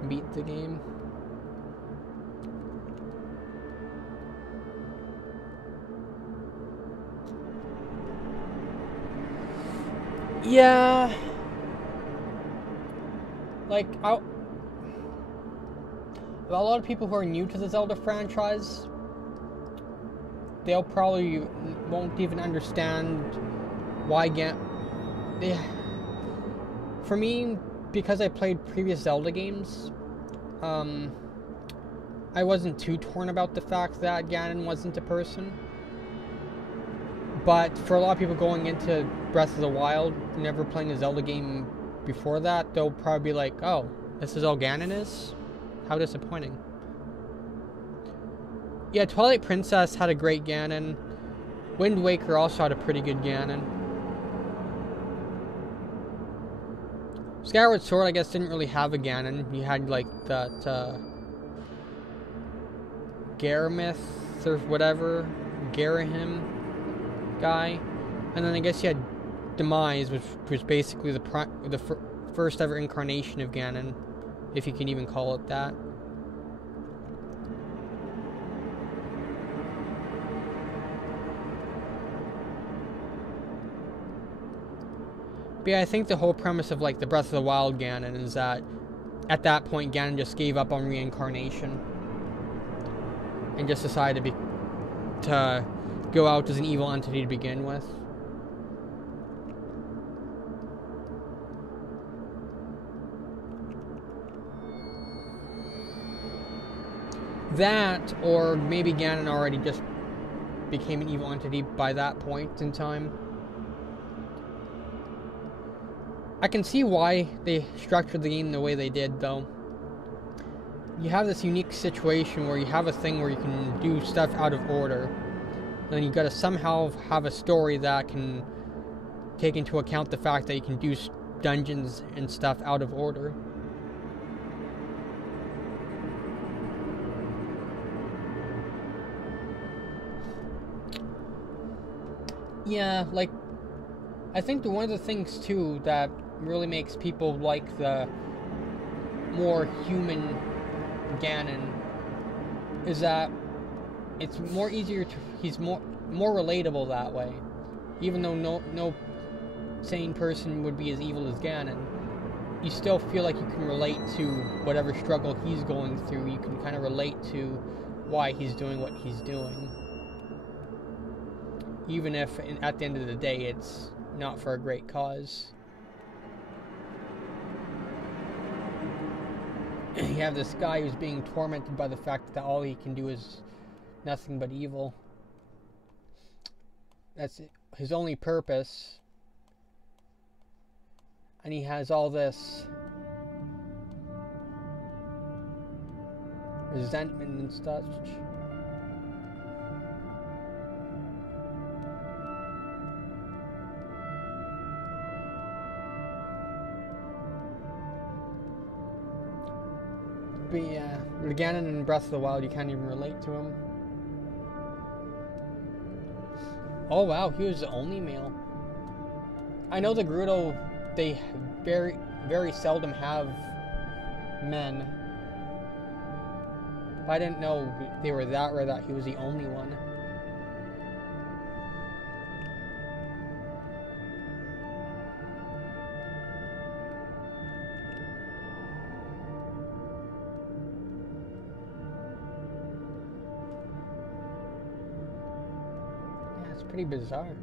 and beat the game. Yeah, like a lot of people who are new to the Zelda franchise, they'll probably won't even understand why for me, because I played previous Zelda games, I wasn't too torn about the fact that Ganon wasn't a person. But for a lot of people going into Breath of the Wild, never playing a Zelda game before that, they'll probably be like, oh, this is all Ganon is? How disappointing. Yeah, Twilight Princess had a great Ganon. Wind Waker also had a pretty good Ganon. Skyward Sword, I guess, didn't really have a Ganon. You had, like, that, Garemith, or whatever, Garahim guy, and then I guess you had Demise, which was basically the first ever incarnation of Ganon, if you can even call it that. But yeah, I think the whole premise of like the Breath of the Wild Ganon is that at that point Ganon just gave up on reincarnation and just decided to go out as an evil entity to begin with. That, or maybe Ganon already just became an evil entity by that point in time. I can see why they structured the game the way they did, though. You have this unique situation where you have a thing where you can do stuff out of order. And then you gotta somehow have a story that can take into account the fact that you can do dungeons and stuff out of order. Yeah, like, I think one of the things too that really makes people like the more human Ganon is that it's more easier to, he's more relatable that way. Even though no sane person would be as evil as Ganon, you still feel like you can relate to whatever struggle he's going through. You can kind of relate to why he's doing what he's doing. Even if at the end of the day it's not for a great cause. You have this guy who's being tormented by the fact that all he can do is nothing but evil. That's his only purpose. And he has all this resentment and such. But yeah, with Ganon in Breath of the Wild, you can't even relate to him. Oh wow, he was the only male. I know the Gerudo, they very seldom have men. But I didn't know they were that rare that he was the only one. Yeah, it's pretty bizarre.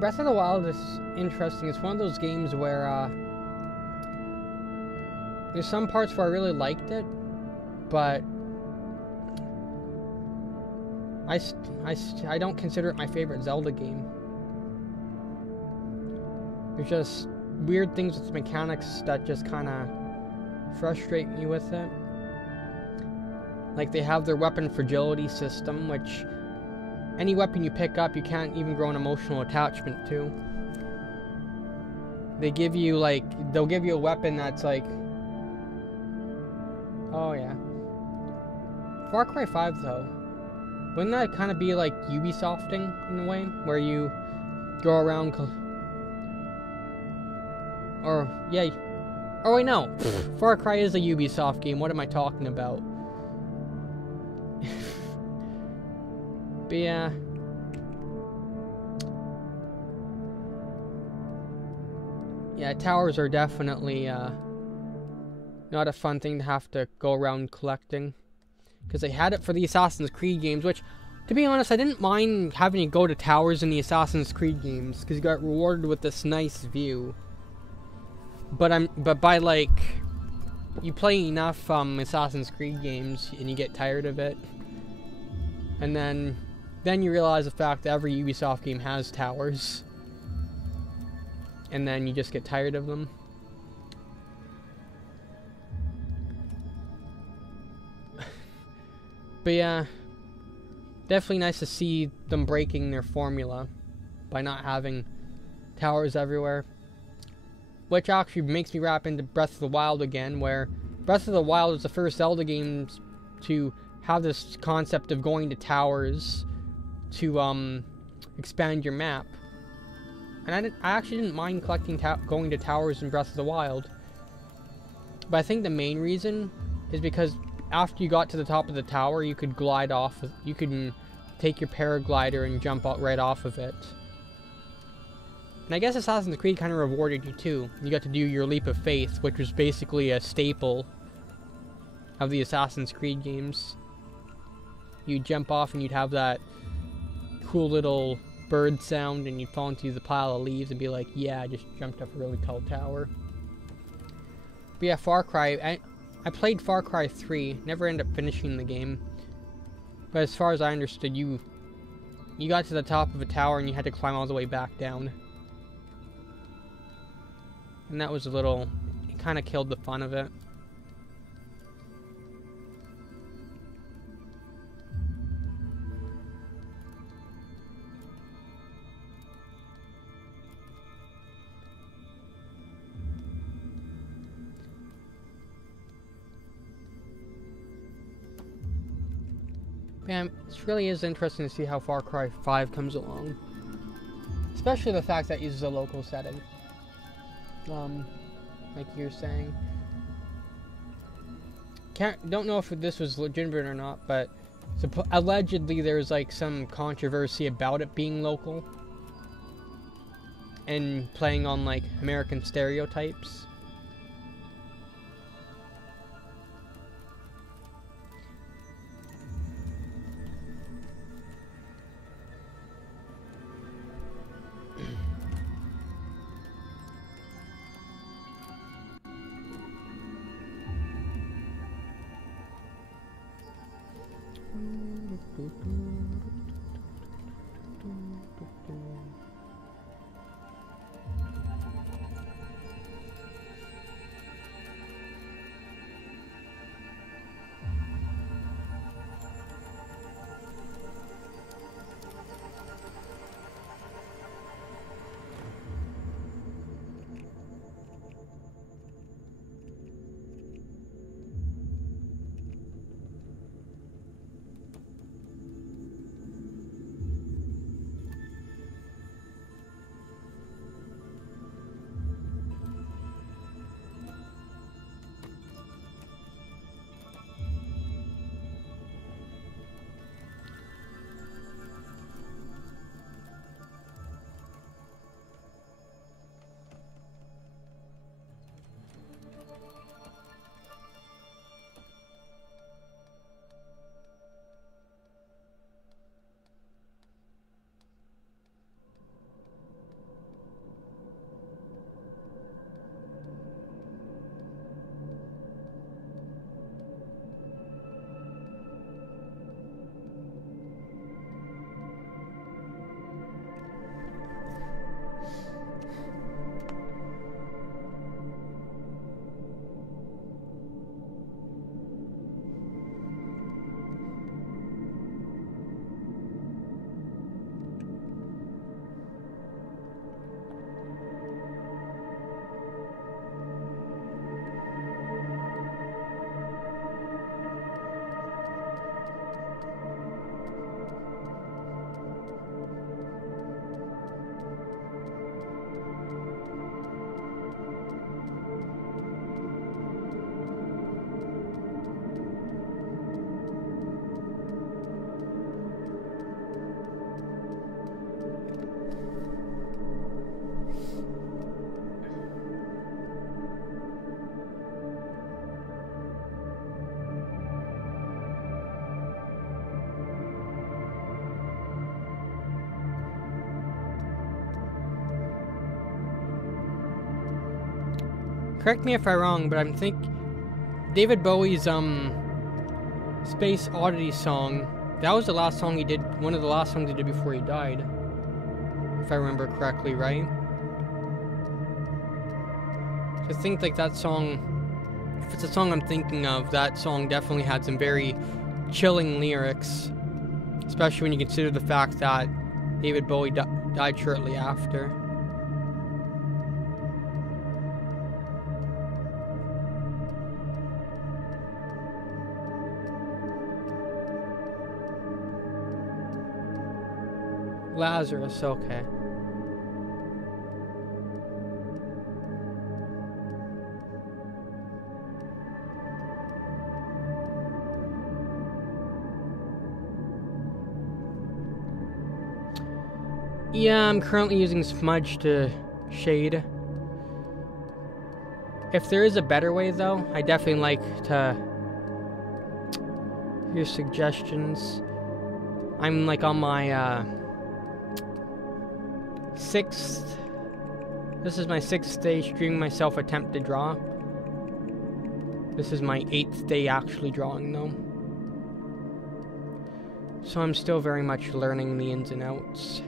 Breath of the Wild is interesting. It's one of those games where there's some parts where I really liked it, but I don't consider it my favorite Zelda game. There's just weird things with mechanics that just kind of frustrate me with it. Like they have their weapon fragility system, which any weapon you pick up, you can't even grow an emotional attachment to. They give you they'll give you a weapon that's like, oh yeah. Far Cry 5 though, wouldn't that kind of be like Ubisofting in a way, where you go around, or yeah, oh wait no, Far Cry is a Ubisoft game. What am I talking about? But yeah. Yeah, towers are definitely not a fun thing to have to go around collecting. Because they had it for the Assassin's Creed games, which, to be honest, I didn't mind having to go to towers in the Assassin's Creed games, because you got rewarded with this nice view. But by like, you play enough Assassin's Creed games and you get tired of it. And then you realize the fact that every Ubisoft game has towers. And then you just get tired of them. But yeah, definitely nice to see them breaking their formula by not having towers everywhere. Which actually makes me wrap into Breath of the Wild again, where Breath of the Wild is the first Zelda game to have this concept of going to towers to expand your map. And I actually didn't mind going to towers in Breath of the Wild. But I think the main reason is because after you got to the top of the tower, you could glide off. You could take your paraglider and jump out right off of it. And I guess Assassin's Creed kind of rewarded you too. You got to do your leap of faith, which was basically a staple of the Assassin's Creed games. You'd jump off and you'd have that cool little bird sound, and you'd fall into the pile of leaves and be like, yeah, I just jumped up a really tall tower. But yeah, Far Cry, I played Far Cry 3, never ended up finishing the game. But as far as I understood, you got to the top of a tower and you had to climb all the way back down. And that was a little, it kind of killed the fun of it. Man, it really is interesting to see how Far Cry 5 comes along. Especially the fact that it uses a local setting. Like you're saying. Don't know if this was legitimate or not, but allegedly there's like some controversy about it being local. And playing on like American stereotypes. Correct me if I'm wrong, but I think David Bowie's Space Oddity song, that was the last song he did, one of the last songs he did before he died. If I remember correctly, right? So I think like that song, if it's a song I'm thinking of, that song definitely had some very chilling lyrics. Especially when you consider the fact that David Bowie died shortly after. Lazarus, okay. Yeah, I'm currently using Smudge to shade. If there is a better way, though, I definitely like to hear suggestions. I'm like on my this is my 6th day streaming myself attempt to draw. This is my 8th day actually drawing, though. So I'm still very much learning the ins and outs.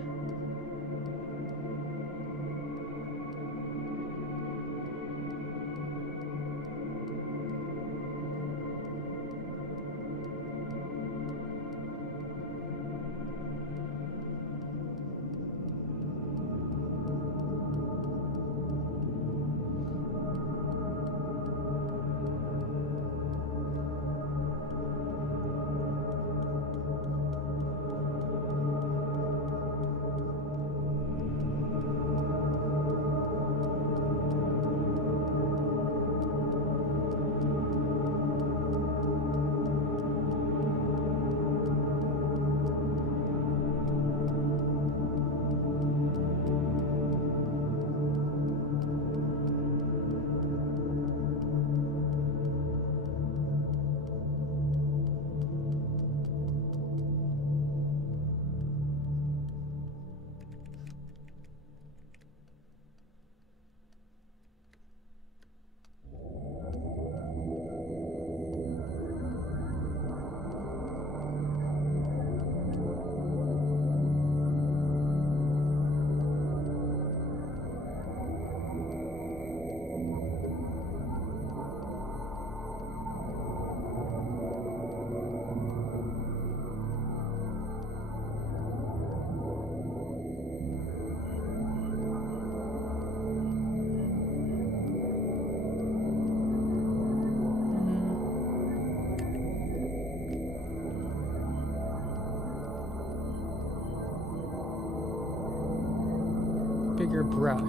Configure brush.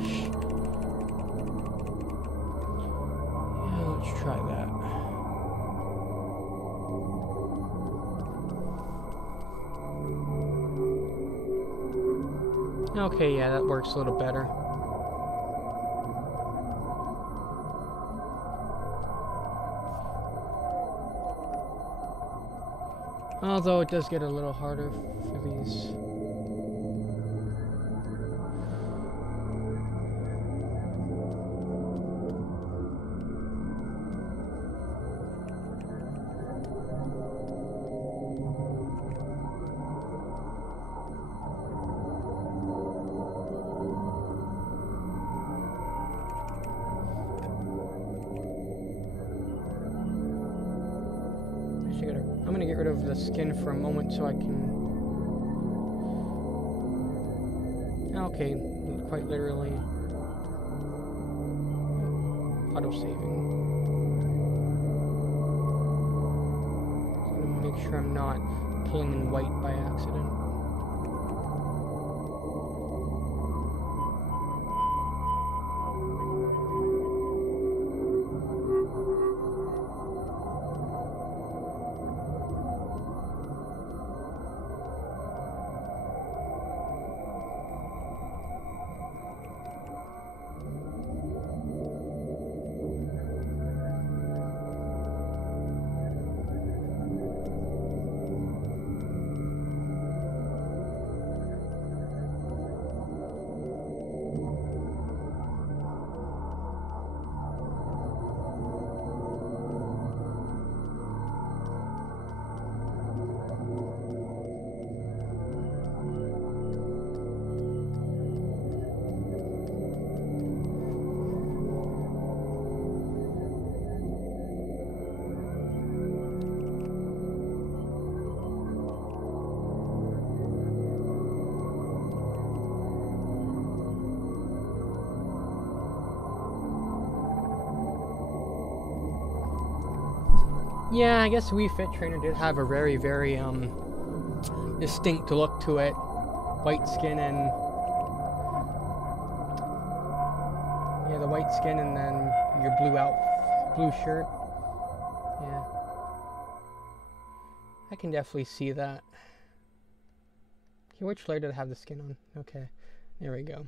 Yeah, let's try that. Okay, yeah, that works a little better. Although it does get a little harder for these. I'm gonna get rid of the skin for a moment so I can... Okay, quite literally. Auto-saving. Make sure I'm not pulling in white by accident. Yeah, I guess Wii Fit Trainer did have a very, very, distinct look to it. White skin and... Yeah, the white skin and then your blue shirt. Yeah. I can definitely see that. Okay, which layer did I have the skin on? Okay, there we go.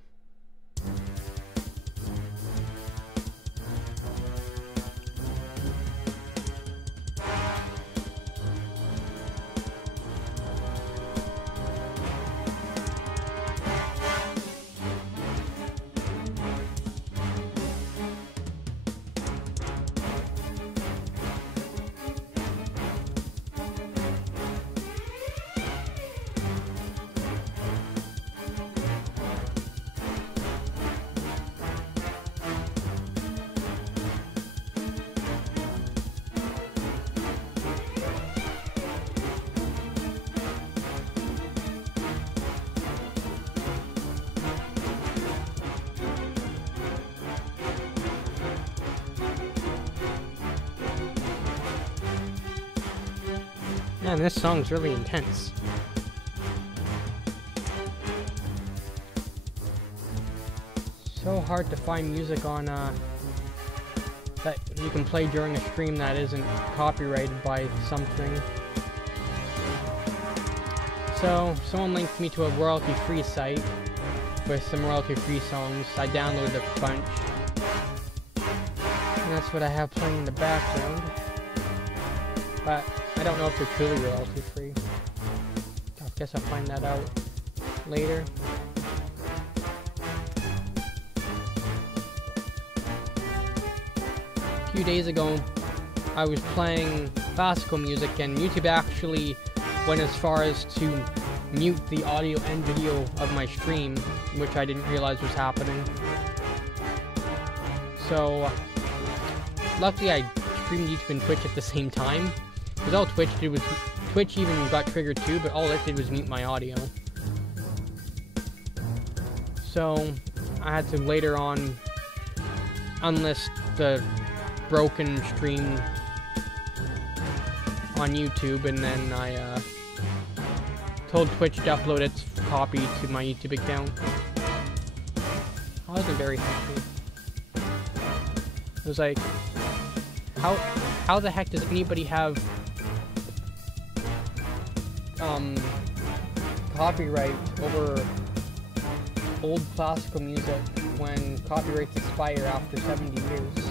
Man, this song's really intense. So hard to find music on that you can play during a stream that isn't copyrighted by something. So someone linked me to a royalty-free site with some royalty-free songs. I downloaded a bunch, and that's what I have playing in the background. But I don't know if they're truly royalty-free. I guess I'll find that out later. A few days ago, I was playing classical music, and YouTube actually went as far as to mute the audio and video of my stream, which I didn't realize was happening. So, luckily I streamed YouTube and Twitch at the same time. Because all Twitch did was, Twitch even got triggered too, but all it did was mute my audio. So, I had to later on unlist the broken stream on YouTube, and then I told Twitch to upload its copy to my YouTube account. I wasn't very happy. It was like, how the heck does anybody have copyright over old classical music when copyrights expire after 70 years?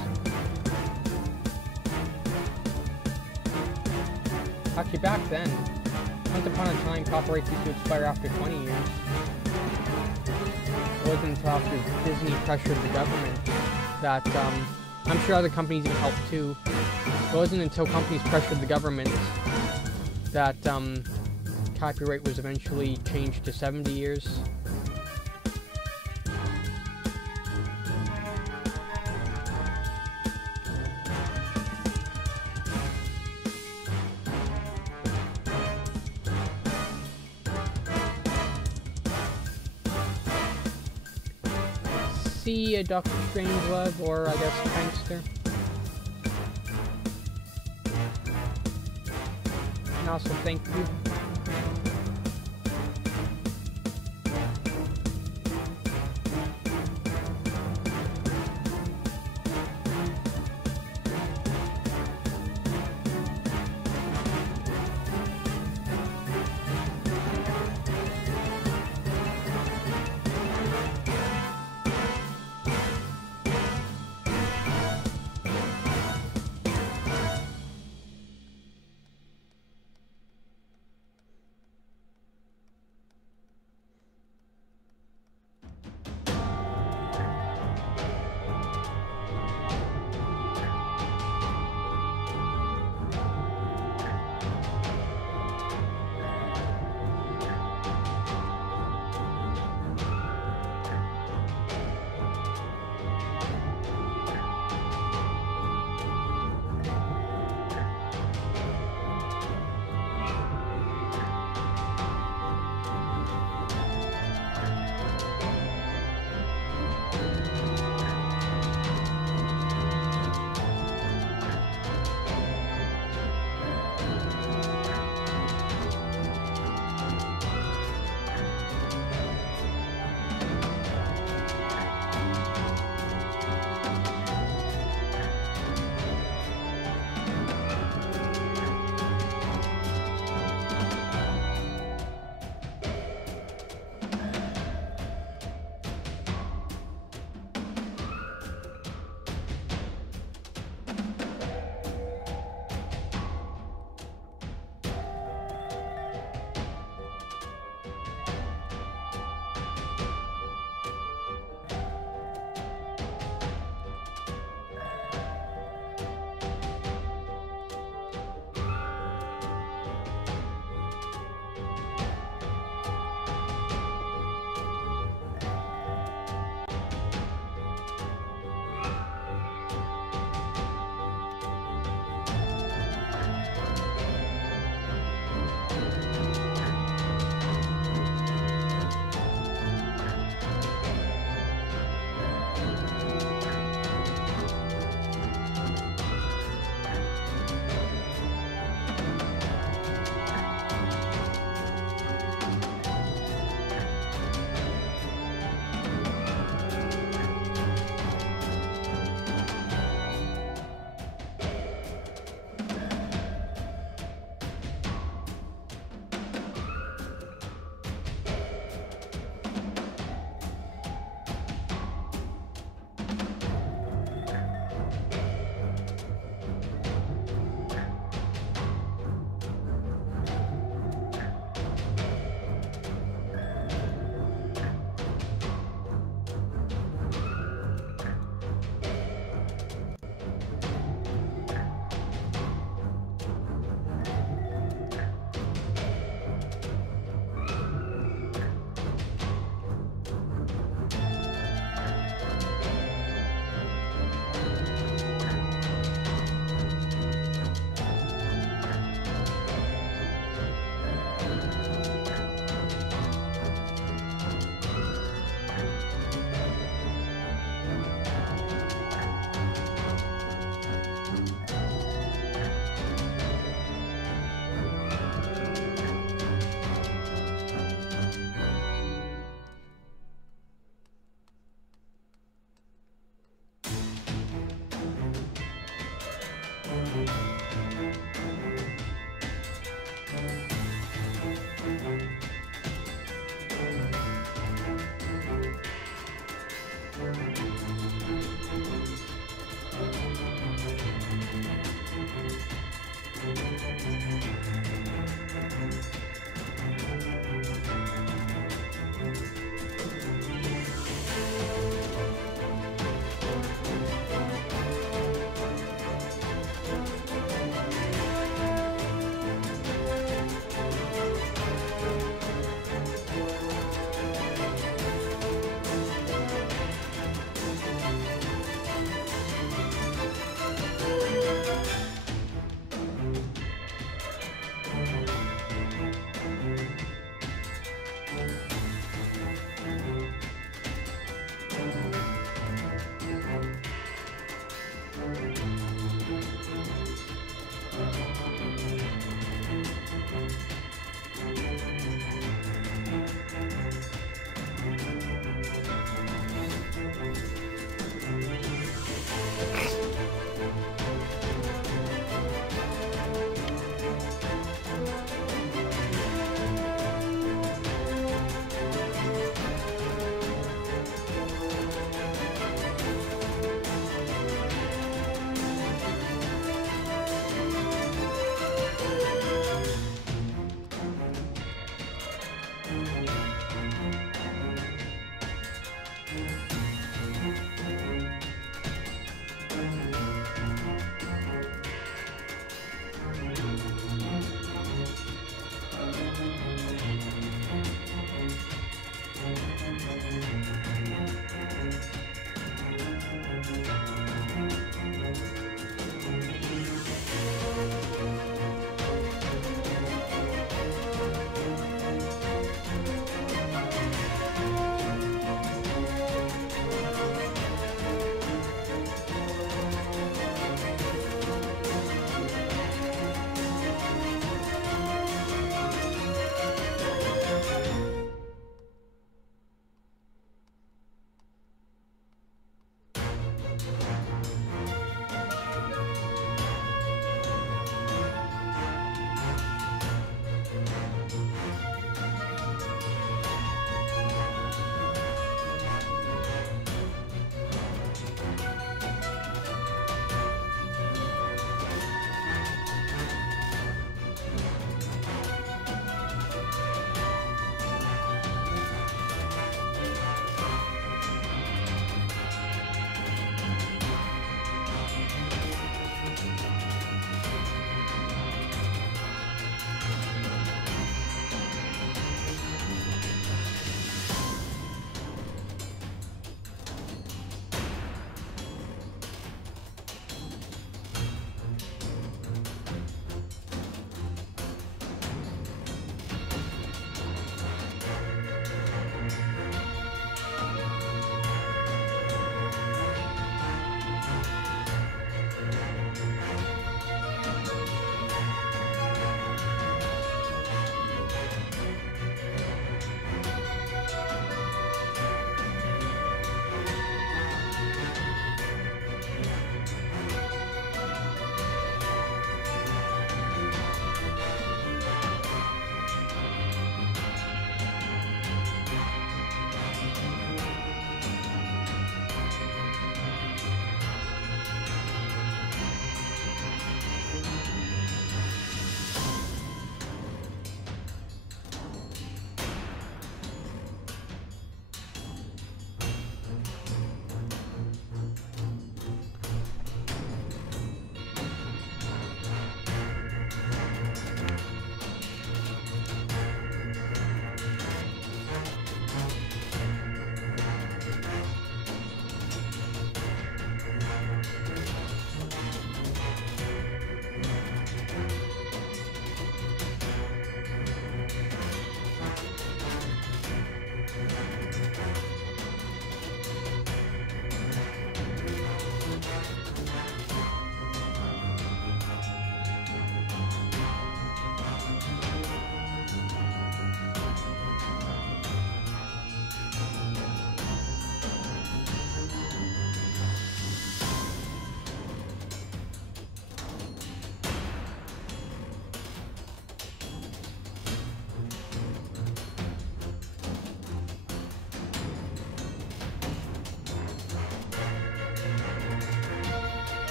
Actually, back then, once upon a time, copyrights used to expire after 20 years. It wasn't until after Disney pressured the government that, I'm sure other companies even helped too. It wasn't until companies pressured the government that, copyright was eventually changed to 70 years. See a Doctor Strangelove, or I guess Prankster. And also thank you.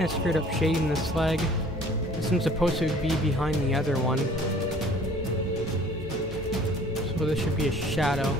kind of screwed up shading this flag. This one's supposed to be behind the other one. So this should be a shadow.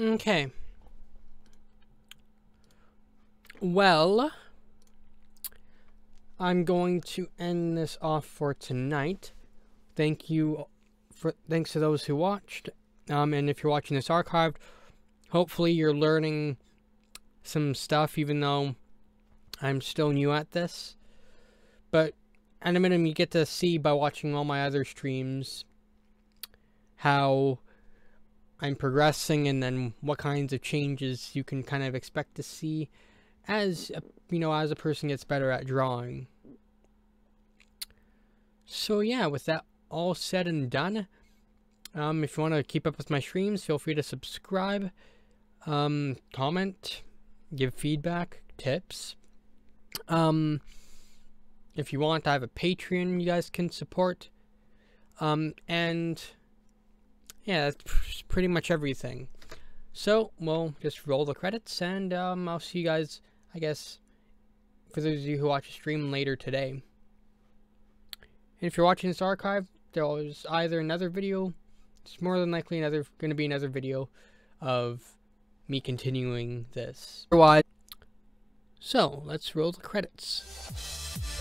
Okay. Well, I'm going to end this off for tonight. Thanks to those who watched. And if you're watching this archived, hopefully you're learning some stuff, even though I'm still new at this. But at a minimum, you get to see by watching all my other streams how I'm progressing, and then what kinds of changes you can kind of expect to see as as a person gets better at drawing. So yeah, with that all said and done, if you want to keep up with my streams, feel free to subscribe, comment, give feedback, tips. If you want, I have a Patreon you guys can support. And yeah, that's pretty much everything. So we'll just roll the credits, and I'll see you guys, I guess, for those of you who watch the stream later today. And if you're watching this archive, there's either another video, it's more than likely going to be another video of me continuing this. Otherwise, so let's roll the credits.